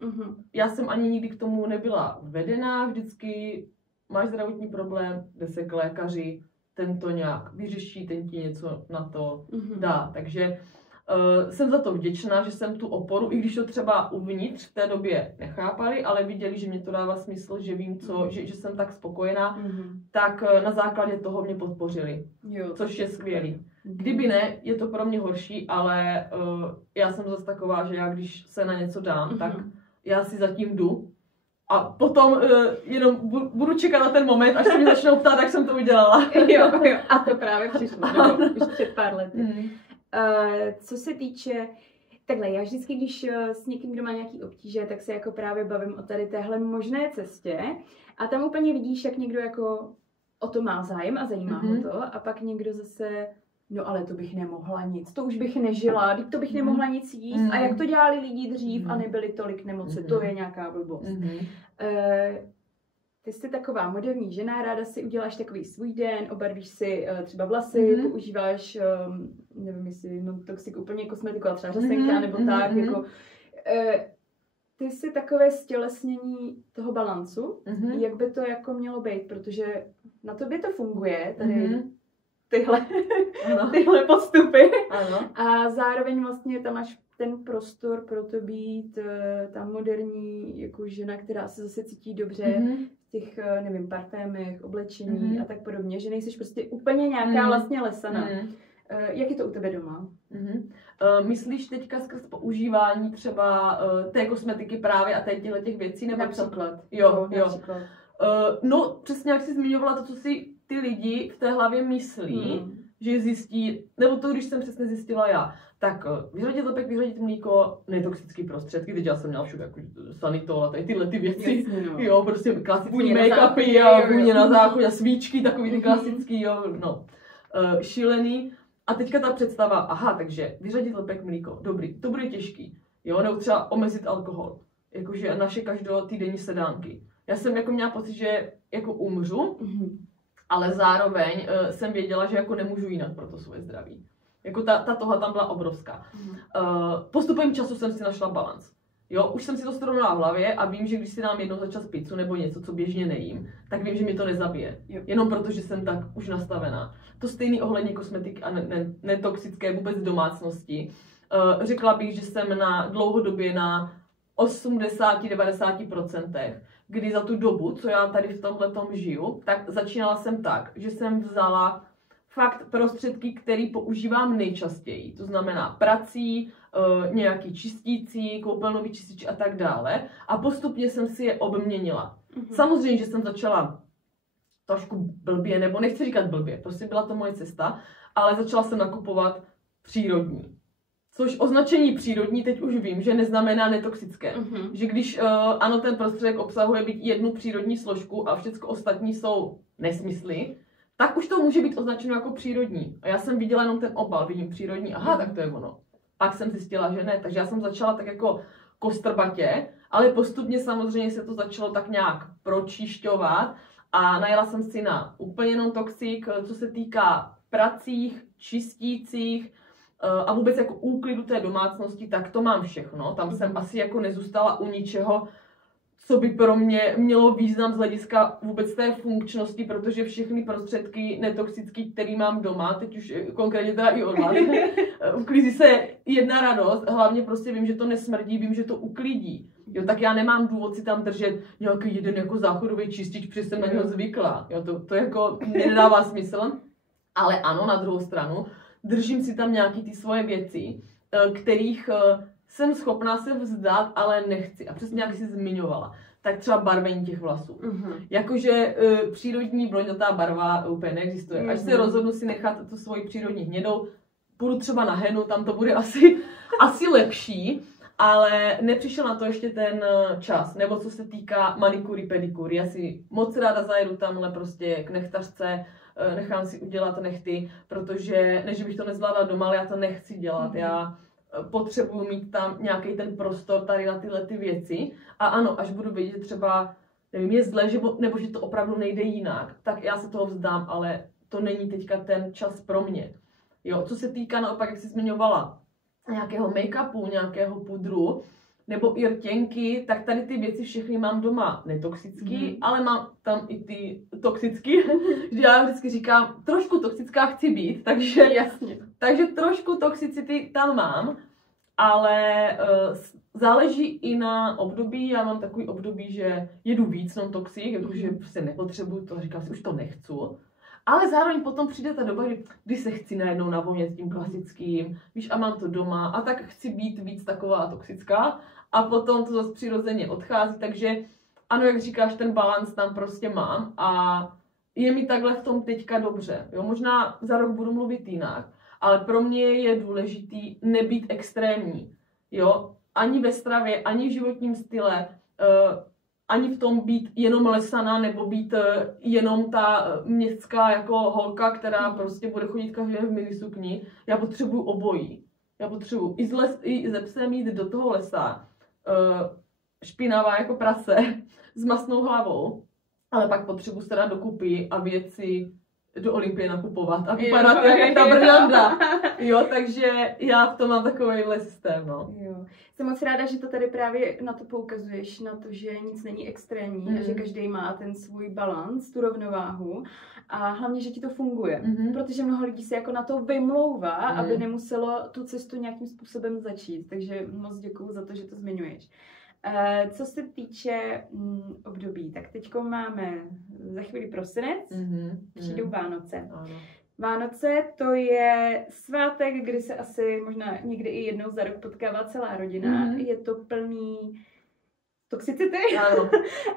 Já jsem ani nikdy k tomu nebyla vedená, vždycky máš zdravotní problém, jde se k lékaři, ten to nějak vyřeší, ten ti něco na to dá. Takže jsem za to vděčná, že jsem tu oporu, i když to třeba uvnitř v té době nechápali, ale viděli, že mě to dává smysl, že vím, že jsem tak spokojená, tak na základě toho mě podpořili, což je skvělý. Kdyby ne, je to pro mě horší, ale já jsem zase taková, že já když se na něco dám, tak já si zatím jdu a potom jenom budu čekat na ten moment, až se mě začnou ptát, jak jsem to udělala. Jo. A to právě přišlo, už před pár lety. Co se týče, takhle, já vždycky, když s někým, kdo má nějaký obtíže, tak se jako právě bavím o tady téhle možné cestě a tam úplně vidíš, jak někdo jako o to má zájem a zajímá ho to a pak někdo zase, no ale to bych nemohla nic, to už bych nežila, teď to bych nemohla nic jíst a jak to dělali lidi dřív a nebyly tolik nemoci, to je nějaká blbost. Ty jsi taková moderní žena, ráda si uděláš takový svůj den, obarvíš si třeba vlasy, používáš, nevím jestli, no toxik úplně kosmetiku, ale třeba řasenka nebo tak, jako. Ty jsi takové stělesnění toho balancu, jak by to jako mělo být, protože na tobě to funguje, tady tyhle postupy a zároveň vlastně tam máš ten prostor pro to být ta moderní jako žena, která se zase cítí dobře v těch, nevím, parfémech, oblečení a tak podobně, že nejseš prostě úplně nějaká vlastně lesana. Jak je to u tebe doma? Myslíš teďka skrz používání třeba té kosmetiky právě a těch věcí? Nebo například. Jo. No, přesně jak jsi zmiňovala to, co si ty lidi v té hlavě myslí, že zjistí, nebo to, když jsem přesně zjistila já, tak vyřadit lepek, vyřadit mlíko, netoxický prostředky, teď já jsem měla všude jako sanitol a tady tyhle ty věci, jo, prostě klasický make-upy a vůně na záchod a svíčky, takový ty klasický, jo, no, šílený. A teďka ta představa, aha, takže vyřadit lepek, mlíko, dobrý, to bude těžký, jo, nebo třeba omezit alkohol, jakože naše každotýdenní sedánky. Já jsem jako měla pocit, že jako umřu, ale zároveň jsem věděla, že jako nemůžu jinak pro to svoje zdraví. Jako ta tohle tam byla obrovská. Postupem času jsem si našla balans. Jo, už jsem si to srovnala v hlavě a vím, že když si dám jednou za čas pizzu nebo něco, co běžně nejím, tak vím, že mi to nezabije. Jenom protože jsem tak už nastavená. To stejný ohledně kosmetiky a netoxické vůbec domácnosti. Řekla bych, že jsem dlouhodobě na 80-90%, kdy za tu dobu, co já tady v tomhletom žiju, tak začínala jsem tak, že jsem vzala fakt prostředky, které používám nejčastěji. To znamená prací, nějaký čistící, koupelnový čistič a tak dále. A postupně jsem si je obměnila. Samozřejmě, že jsem začala trošku blbě, nebo nechci říkat blbě, prostě byla to moje cesta, ale začala jsem nakupovat přírodní. Což označení přírodní teď už vím, že neznamená netoxické. Že když ano, ten prostředek obsahuje být jednu přírodní složku a všechno ostatní jsou nesmysly, tak už to může být označeno jako přírodní. A já jsem viděla jenom ten obal, vidím přírodní, aha, tak to je ono. Pak jsem zjistila, že ne, takže já jsem začala tak jako kostrbatě, ale postupně samozřejmě se to začalo tak nějak pročišťovat a najela jsem si na úplně non-toxic, co se týká pracích, čistících, a vůbec jako úklidu té domácnosti, tak to mám všechno. Tam jsem asi jako nezůstala u ničeho, co by pro mě mělo význam z hlediska vůbec té funkčnosti, protože všechny prostředky netoxický, který mám doma, teď už konkrétně teda i od vás, uklízí se jedna radost, hlavně prostě vím, že to nesmrdí, vím, že to uklidí. Jo, tak já nemám důvod si tam držet nějaký jeden jako záchodový čistič, protože jsem na něho zvykla. Jo, to jako nedává smysl. Ale ano, na druhou stranu, držím si tam nějaký ty svoje věci, kterých jsem schopná se vzdát, ale nechci. A přesně jak jsi zmiňovala, tak třeba barvení těch vlasů. Jakože přírodní blondětá barva úplně neexistuje. Až se rozhodnu si nechat tu svoji přírodní hnědou, půjdu třeba na henu, tam to bude asi lepší, ale nepřišel na to ještě ten čas. Nebo co se týká manikury, pedikury. Já si moc ráda zajedu tamhle prostě k nechtařce, nechám si udělat nechty, protože ne, že bych to nezvládla doma, ale já to nechci dělat. Já potřebuju mít tam nějaký ten prostor tady na tyhle ty věci. A ano, až budu vědět třeba, nevím, je zle, nebo že to opravdu nejde jinak, tak já se toho vzdám, ale to není teďka ten čas pro mě. Jo, co se týká naopak, jak jsi zmiňovala, nějakého make-upu, nějakého pudru, nebo i rtěnky, tak tady ty věci všechny mám doma netoxický, ale mám tam i ty toxický. Já vždycky říkám, trošku toxická chci být, takže, takže trošku toxicity tam mám, ale záleží i na období. Já mám takový období, že jedu víc non-toxic, jakože prostě nepotřebuju to, říkám si, už to nechci. Ale zároveň potom přijde ta doba, kdy se chci najednou navonět tím klasickým, víš, a mám to doma, a tak chci být víc taková toxická, a potom to zase přirozeně odchází, takže ano, jak říkáš, ten balans tam prostě mám a je mi takhle v tom teďka dobře, jo, možná za rok budu mluvit jinak, ale pro mě je důležitý nebýt extrémní, jo, ani ve stravě, ani v životním style, ani v tom být jenom lesaná, nebo být jenom ta městská jako holka, která prostě bude chodit každý den v minisukni. Já potřebuju obojí. Já potřebuju i ze psem jít do toho lesa, špinavá jako prase, s masnou hlavou, ale pak potřebuji se dát dokupy a věci do Olympie nakupovat a vypadat jak ta Brňanda. Jo, takže já v tom mám takovýhle systém, no. Jo. Jsem moc ráda, že to tady právě na to poukazuješ, na to, že nic není extrémní a že každý má ten svůj balans, tu rovnováhu a hlavně, že ti to funguje. Protože mnoho lidí se jako na to vymlouvá, aby nemuselo tu cestu nějakým způsobem začít. Takže moc děkuju za to, že to zmiňuješ. Co se týče období, tak teďko máme za chvíli prosinec, přijdou Vánoce. Ano. Vánoce to je svátek, kdy se asi možná někdy i jednou za rok potkává celá rodina. Je to plný toxicity,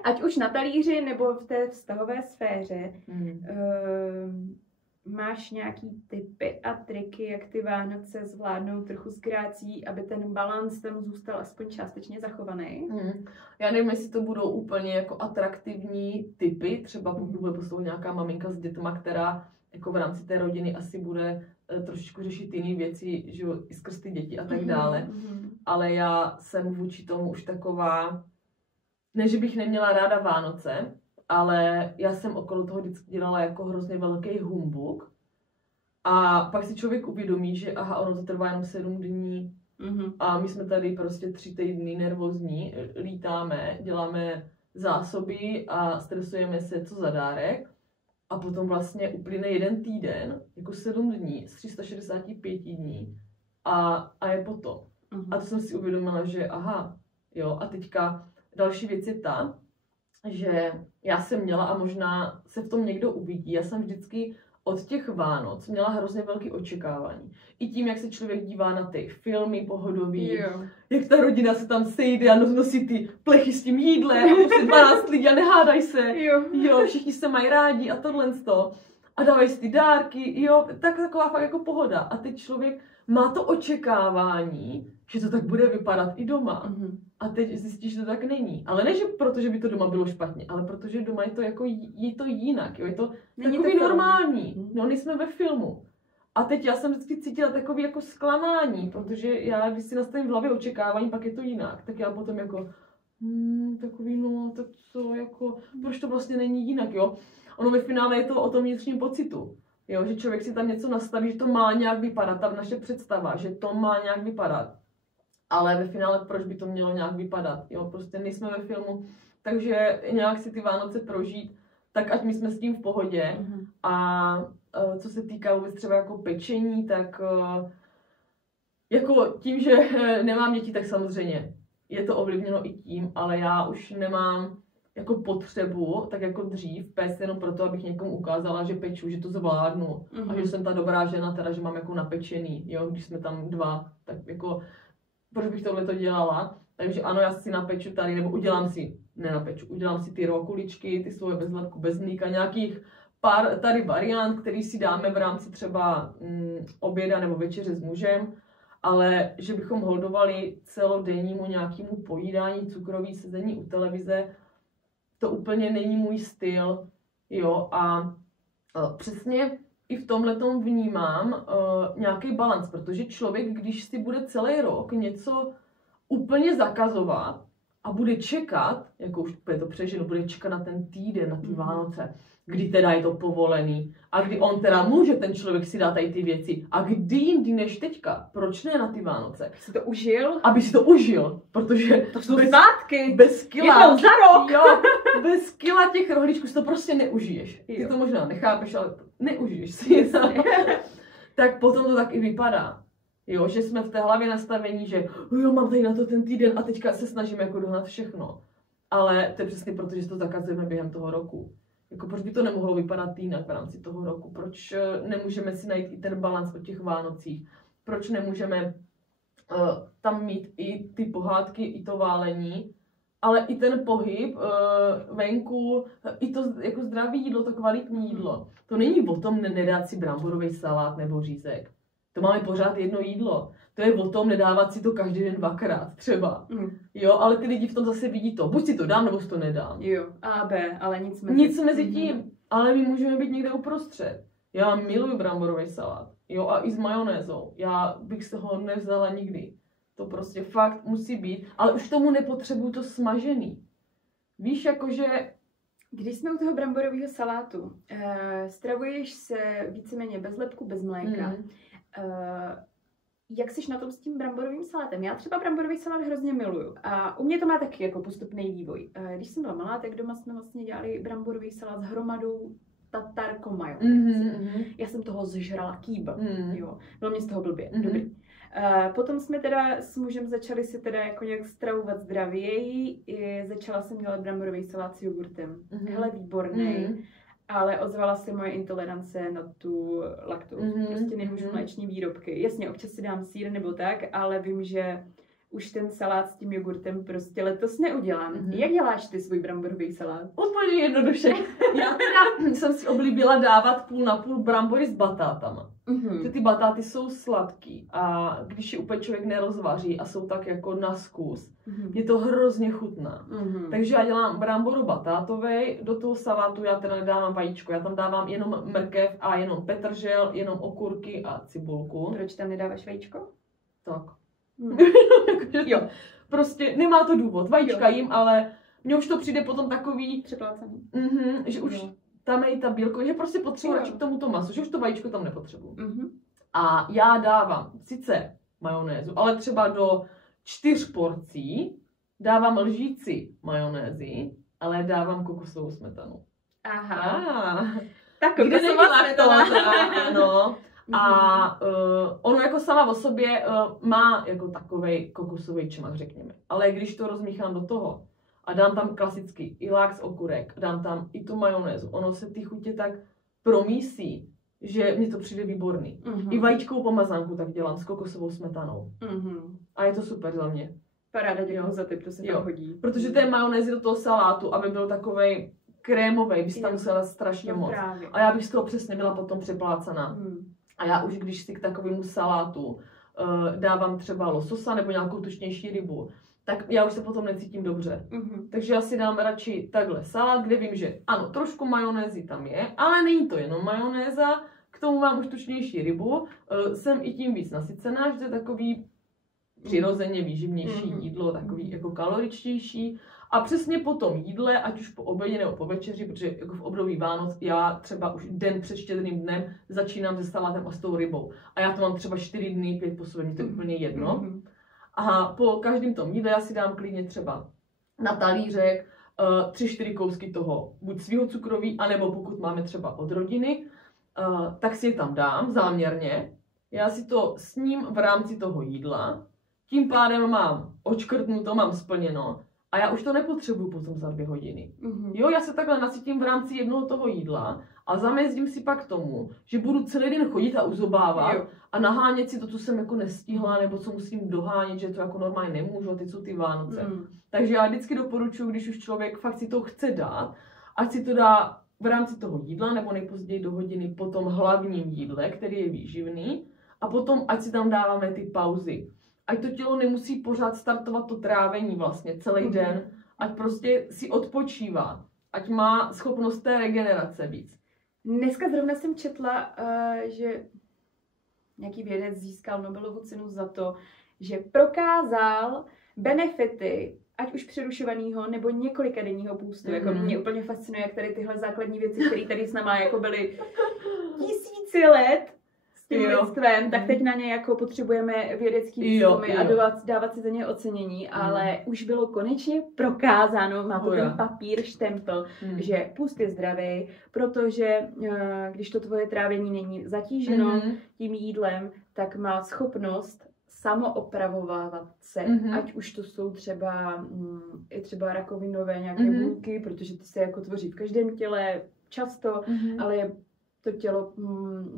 ať už na talíři nebo v té vztahové sféře. Máš nějaký tipy a triky, jak ty Vánoce zvládnout trochu s grácí, aby ten balans tam zůstal aspoň částečně zachovaný? Já nevím, jestli to budou úplně jako atraktivní tipy, třeba pokud bude poslouchat nějaká maminka s dětma, která jako v rámci té rodiny asi bude trošičku řešit jiné věci, že jo, i skrz ty děti a tak dále. Ale já jsem vůči tomu už taková, ne, že bych neměla ráda Vánoce, ale já jsem okolo toho vždycky dělala jako hrozně velký humbuk. A pak si člověk uvědomí, že aha, ono to trvá jenom 7 dní a my jsme tady prostě 3 týdny nervózní, lítáme, děláme zásoby a stresujeme se, co za dárek. A potom vlastně uplyne 1 týden, jako 7 dní z 365 dní a je potom. A to jsem si uvědomila, že aha, jo, a teďka další věc je ta, že já jsem měla, a možná se v tom někdo uvidí, já jsem vždycky od těch Vánoc měla hrozně velké očekávání. I tím, jak se člověk dívá na ty filmy pohodový, jak ta rodina se tam sejde a nosí ty plechy s tím jídlem a prostě 12 lidí a nehádaj se. Jo, všichni se mají rádi a tohle to. A dávají si ty dárky, jo, taková fakt jako pohoda. A teď člověk má to očekávání, že to tak bude vypadat i doma. A teď zjistíš, že to tak není. Ale ne, že protože by to doma bylo špatně, ale protože doma je to jako je to jinak, jo, je to takový normální. No, nejsme ve filmu. A teď já jsem vždycky cítila takový jako zklamání, protože já, když si nastavím v hlavě očekávání, pak je to jinak. Tak já potom jako, takový, no, tak co, jako, proč to vlastně není jinak, jo. Ono ve finále je to o tom vnitřním pocitu. Jo, že člověk si tam něco nastaví, že to má nějak vypadat, ta naše představa, že to má nějak vypadat. Ale ve finále proč by to mělo nějak vypadat, jo, prostě nejsme ve filmu, takže nějak si ty Vánoce prožít, tak ať my jsme s tím v pohodě. A co se týká vůbec třeba jako pečení, tak jako tím, že nemám děti, tak samozřejmě je to ovlivněno i tím, ale já už nemám jako potřebu, tak jako dřív, péct jenom proto, abych někomu ukázala, že peču, že to zvládnu a že jsem ta dobrá žena, teda, že mám jako napečený, jo, když jsme tam 2, tak jako proč bych tohle to dělala. Takže ano, já si napeču tady, nebo udělám si ty rokuličky, ty svoje bez latku, bez mlíka, nějakých pár tady variant, který si dáme v rámci třeba oběda nebo večeře s mužem, ale že bychom holdovali celodennímu nějakému pojídání, cukrový sezení u televize, to úplně není můj styl, jo, a přesně i v tomhletom vnímám nějaký balans, protože člověk, když si bude celý rok něco úplně zakazovat a bude čekat, jako už to přeženu, bude čekat na ten týden, na ty Vánoce, kdy teda je to povolený a kdy on teda může ten člověk si dát tady ty věci a kdy jindy než teďka, proč ne na ty Vánoce? Aby si to užil? Aby si to užil, protože to jsou svátky, bez kila, jednou za rok. Jo, bez kila těch rohlíčků si to prostě neužiješ. Ty to možná nechápeš, ale neužiješ si. Tak potom to tak i vypadá. Jo, že jsme v té hlavě nastavení, že jo, mám tady na to ten týden a teďka se snažíme jako dohnat všechno. Ale to je přesně proto, že to zakazujeme během toho roku. Jako proč by to nemohlo vypadat jinak v rámci toho roku? Proč nemůžeme si najít i ten balans o těch Vánocích? Proč nemůžeme tam mít i ty pohádky, i to válení, ale i ten pohyb venku, i to jako zdravé jídlo, to kvalitní jídlo. To není o tom nedát si bramborový salát nebo řízek. To máme pořád jedno jídlo. To je o tom nedávat si to každý den 2krát třeba. Jo, ale ty lidi v tom zase vidí to. Buď si to dám, nebo si to nedám. Jo, A, B, ale nic mezi tím. Ale my můžeme být někde uprostřed. Já miluji bramborový salát. Jo, a i s majonézou. Já bych se ho nevzala nikdy. To prostě fakt musí být. Ale už tomu nepotřebuju to smažený. Víš, jakože Když jsme u toho bramborového salátu, stravuješ se víceméně bez lepku, bez mléka. Jak jsi na tom s tím bramborovým salátem? Já třeba bramborový salát hrozně miluju a u mě to má taky jako postupný vývoj. Když jsem byla malá, tak doma jsme vlastně dělali bramborový salát s hromadou tatarko majonézy. Já jsem toho zžrala kýbl, jo. Bylo mě z toho blbě, dobrý. Potom jsme teda s mužem začali si teda jako nějak stravovat zdravěji. Začala jsem dělat bramborový salát s jogurtem. Hele, výborný. Ale ozvala se moje intolerance na tu laktózu. Prostě nemůžu mléční výrobky. Jasně, občas si dám sýr nebo tak, ale vím, že už ten salát s tím jogurtem prostě letos neudělám. Jak děláš ty svůj bramborový salát? Úplně jednoduše. Já teda jsem si oblíbila dávat půl na půl brambory s batátama. Ty batáty jsou sladký a když je úplně člověk nerozvaří a jsou tak jako na zkus, je to hrozně chutná. Takže já dělám bramboru batátovej, do toho salátu já teda nedávám vajíčko, já tam dávám jenom mrkev a jenom petržel, jenom okurky a cibulku. Proč tam nedáváš vajíčko? Tak. Jo, prostě nemá to důvod, vajíčka jim, ale mně už to přijde potom takový přeplácený. Že už tam je ta bílko, že prostě potřebuji radši k tomuto masu, že už to vajíčko tam nepotřebuji. A já dávám sice majonézu, ale třeba do 4 porcí dávám lžíci majonézy, ale dávám kokosovou smetanu. Tak kde není laktóza, ano. A ono jako sama o sobě má jako takovej kokosový čmach, řekněme. Ale když to rozmíchám do toho a dám tam klasicky i lák z okurek, dám tam i tu majonézu, ono se ty chutě tak promísí, že mně to přijde výborný. I vajíčkovou pomazánku tak dělám s kokosovou smetanou. A je to super za mě. Paráda, děkuji za tip, to se tam hodí. Protože té majonézy do toho salátu, aby byl takovej krémovej, bys tam musela strašně moc. Právě. A já bych z toho přesně byla potom přeplácaná. A já už, když si k takovému salátu dávám třeba lososa nebo nějakou tučnější rybu, tak já už se potom necítím dobře. Takže já si dám radši takhle salát, kde vím, že ano, trošku majonézy tam je, ale není to jenom majonéza, k tomu mám už tučnější rybu, jsem i tím víc nasycená, že to je takový přirozeně výživnější jídlo, takový jako kaloričtější. A přesně po tom jídle, ať už po obědě nebo po večeři, protože jako v období Vánoc já třeba už den před Štědrým dnem začínám se salátem a s tou rybou. A já to mám třeba 4 dny, 5 po sobě, to je úplně jedno. A po každém tom jídle já si dám klidně třeba na talířek 3-4 kousky toho, buď svýho cukroví, anebo pokud máme třeba od rodiny, tak si je tam dám záměrně. Já si to sním v rámci toho jídla, tím pádem mám odškrtnuto, mám splněno. A já už to nepotřebuju potom za 2 hodiny. Jo, já se takhle nasytím v rámci jednoho toho jídla a zamezdím si pak tomu, že budu celý den chodit a uzobávat a nahánět si to, co jsem jako nestihla, nebo co musím dohánět, že to jako normálně nemůžu, a teď jsou ty Vánoce. Takže já vždycky doporučuji, když už člověk fakt si to chce dát, ať si to dá v rámci toho jídla, nebo nejpozději do hodiny po tom hlavním jídle, který je výživný, a potom ať si tam dáváme ty pauzy. Ať to tělo nemusí pořád startovat to trávení vlastně celý den, ať prostě si odpočívá, ať má schopnost té regenerace víc. Dneska zrovna jsem četla, že nějaký vědec získal Nobelovu cenu za to, že prokázal benefity ať už přerušovaného nebo několikadenního půstu. Jako mě úplně fascinuje, jak tady tyhle základní věci, které tady s náma jako byly tisíci let, tím lidstvem, tak teď na ně jako potřebujeme vědecký výzkumy a dávat si za ně ocenění, ale už bylo konečně prokázáno, má to ten papír, štempel, že půst je zdravý, protože když to tvoje trávení není zatíženo tím jídlem, tak má schopnost samoopravovávat se, ať už to jsou třeba i třeba rakovinové nějaké buňky, protože ty se jako tvoří v každém těle často, ale to tělo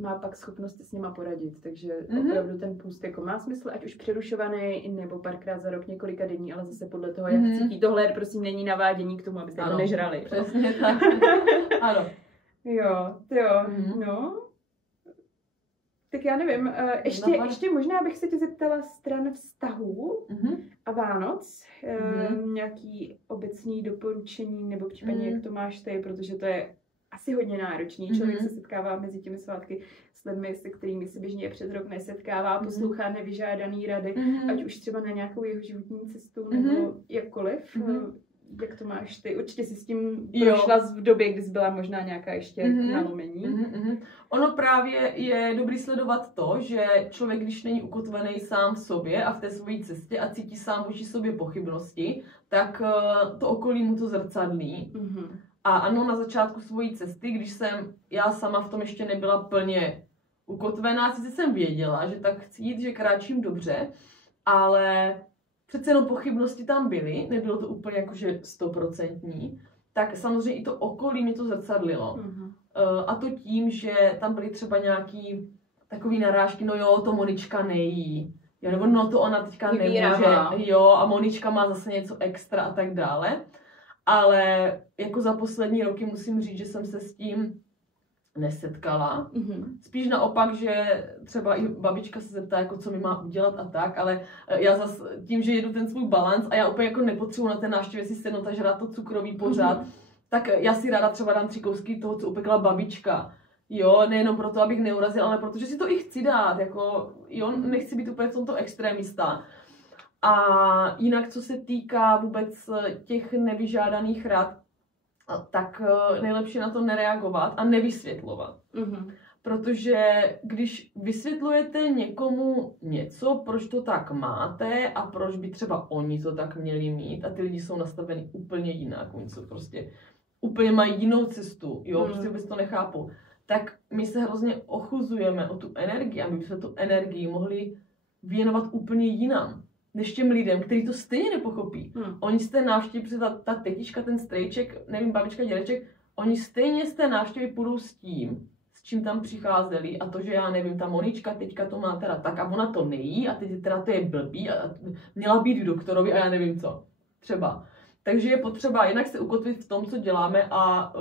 má pak schopnost s nima poradit, takže opravdu ten půst jako má smysl, ať už přerušovaný, nebo párkrát za rok, několika denní, ale zase podle toho, jak cítí. Tohle prosím není navádění k tomu, abyste to nežrali. Přesně tak. Ano. Jo, no. Tak já nevím, ještě možná bych se tě zeptala stran vztahů a Vánoc, nějaký obecný doporučení, nebo případně jak to máš ty, protože to je asi hodně náročný. Člověk se setkává mezi těmi svátky s lidmi, se kterými se běžně před rok nesetkává, poslouchá nevyžádaný rady, ať už třeba na nějakou jeho životní cestu, nebo jakkoliv. jak to máš ty? Určitě jsi s tím prošla v době, kdy jsi byla možná nějaká ještě nalomení. Ono právě je dobrý sledovat to, že člověk, když není ukotvený sám v sobě a v té své cestě a cítí sám vůči sobě pochybnosti, tak to okolí mu to zrcadlí. A ano, na začátku svojí cesty, když jsem já sama v tom ještě nebyla plně ukotvená, sice jsem věděla, že tak chci jít, že kráčím dobře, ale přece jenom pochybnosti tam byly, nebylo to úplně jakože 100%, tak samozřejmě i to okolí mě to zrcadlilo. A to tím, že tam byly třeba nějaký takový narážky, no jo, to Monička nejí, jo, nebo no to ona teďka nemůže, jo, a Monička má zase něco extra a tak dále. Ale jako za poslední roky musím říct, že jsem se s tím nesetkala. Spíš naopak, že třeba i babička se zeptá, jako co mi má udělat a tak, ale já zase tím, že jedu ten svůj balans a já úplně jako nepotřebuji na té návštěvě si sednout a žrát to cukrový pořád, tak já si ráda třeba dám 3 kousky toho, co upekla babička. Jo, nejenom proto, abych neurazila, ale protože si to i chci dát, jako jo, nechci být úplně v tomto extrémista. A jinak, co se týká vůbec těch nevyžádaných rad, tak nejlepší na to nereagovat a nevysvětlovat. Protože když vysvětlujete někomu něco, proč to tak máte a proč by třeba oni to tak měli mít a ty lidi jsou nastaveni úplně jinak, oni jsou prostě úplně mají jinou cestu, jo, prostě vůbec to nechápu, tak my se hrozně ochuzujeme o tu energii a my bychom tu energii mohli věnovat úplně jinam, než těm lidem, kteří to stejně nepochopí. Oni z té návštěvy, protože ta tetička, ten strejček, nevím, babička, dědeček, oni stejně z té návštěvy půjdou s tím, s čím tam přicházeli a to, že já nevím, ta Monička teďka to má teda tak a ona to nejí a teď teda to je blbý a měla být k doktorovi a já nevím co. Třeba. Takže je potřeba jednak se ukotvit v tom, co děláme a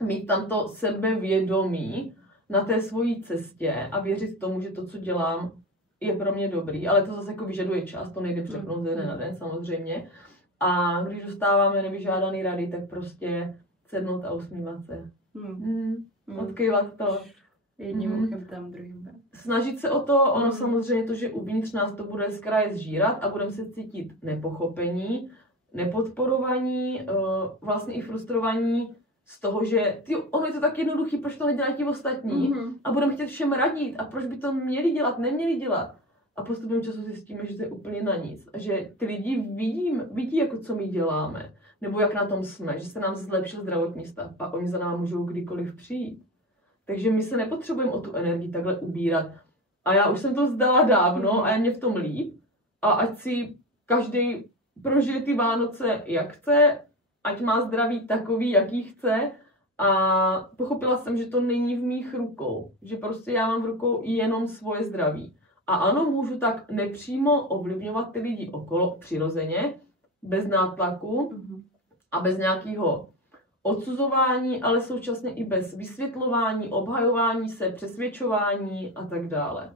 mít tam to sebevědomí na té svojí cestě a věřit tomu, že to, co dělám, je pro mě dobrý, ale to zase jako vyžaduje čas, to nejde přepnout ze dne na den samozřejmě. A když dostáváme nevyžádané rady, tak prostě sednout a usmívat se. Odkývat to. Jedním uchem tam, druhým. Snažit se o to, ono samozřejmě to, že uvnitř nás to bude z kraje zžírat a budeme se cítit nepochopení, nepodporovaní, vlastně i frustrovaní z toho, že ono je to tak jednoduchý, proč to nedělají ti ostatní a budeme chtět všem radit a proč by to měli dělat, neměli dělat. A postupem času zjistíme, že to je úplně na nic a že ty lidi vidí jako co my děláme, nebo jak na tom jsme, že se nám zlepšil zdravotní stav a oni za námi můžou kdykoliv přijít. Takže my se nepotřebujeme o tu energii takhle ubírat. A já už jsem to vzdala dávno a je mě v tom líp. A ať si každý prožije ty Vánoce jak chce, ať má zdraví takový, jaký chce. A pochopila jsem, že to není v mých rukou. Že prostě já mám v rukou jenom svoje zdraví. A ano, můžu tak nepřímo ovlivňovat ty lidi okolo přirozeně, bez nátlaku a bez nějakého odsuzování, ale současně i bez vysvětlování, obhajování se, přesvědčování a tak dále.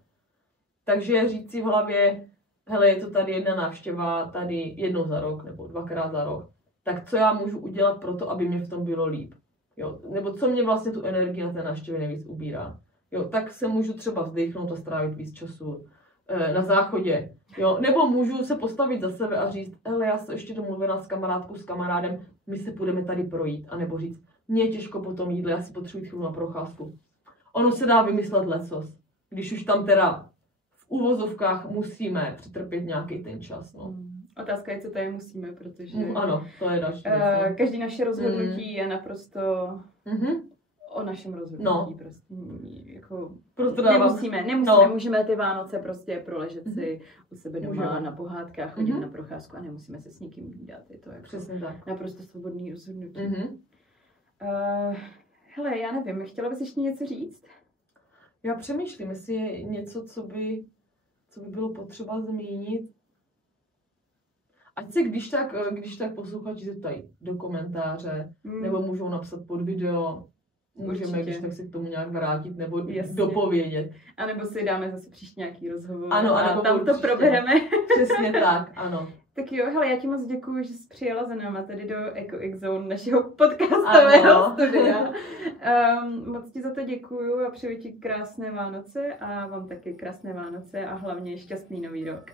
Takže říct si v hlavě, hele, je to tady jedna návštěva, tady jednou za rok nebo 2krát za rok, tak co já můžu udělat pro to, aby mě v tom bylo líp? Jo? Nebo co mě vlastně tu energii na té návštěvě nejvíc ubírá? Jo? Tak se můžu třeba vzdechnout a strávit víc času na záchodě. Jo? Nebo můžu se postavit za sebe a říct, hele, já se ještě domluvila s kamarádkou, s kamarádem, my se půjdeme tady projít. A nebo říct, mně je těžko po tom jídle, já si potřebuji chvíli na procházku. Ono se dá vymyslet lecos, když už tam teda v uvozovkách musíme přetrpět nějaký ten čas. No. Otázka je, co tady musíme, protože ano, to je další každý naše rozhodnutí je naprosto o našem rozhodnutí. Prostě jako nemusíme, můžeme ty Vánoce prostě proležet si u sebe doma na pohádkách, chodit na procházku a nemusíme se s nikým vídat. Je to jako přesně tak. Naprosto svobodný rozhodnutí. Hele, já nevím, chtěla bys ještě něco říct? Já přemýšlím, jestli je něco, co by bylo potřeba zmínit. Ať se když tak posluchači zeptají do komentáře, nebo můžou napsat pod video, můžeme když tak se k tomu nějak vrátit, nebo dopovědět. A nebo si dáme zase příště nějaký rozhovor a tam to probereme. Přesně tak, ano. Tak jo, hele, já ti moc děkuji, že jsi přijela za náma tady do Eco Zone, našeho podcastového studia. Moc ti za to děkuju a přeju ti krásné Vánoce a vám taky krásné Vánoce a hlavně šťastný nový rok.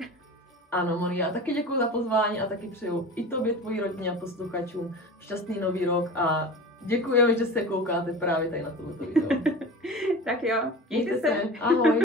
Ano, Monia, taky děkuji za pozvání a taky přeju i tobě, tvojí rodině a posluchačům šťastný nový rok a děkujeme, že se koukáte právě tady na tohoto video. Tak jo, Mějte se. Ahoj.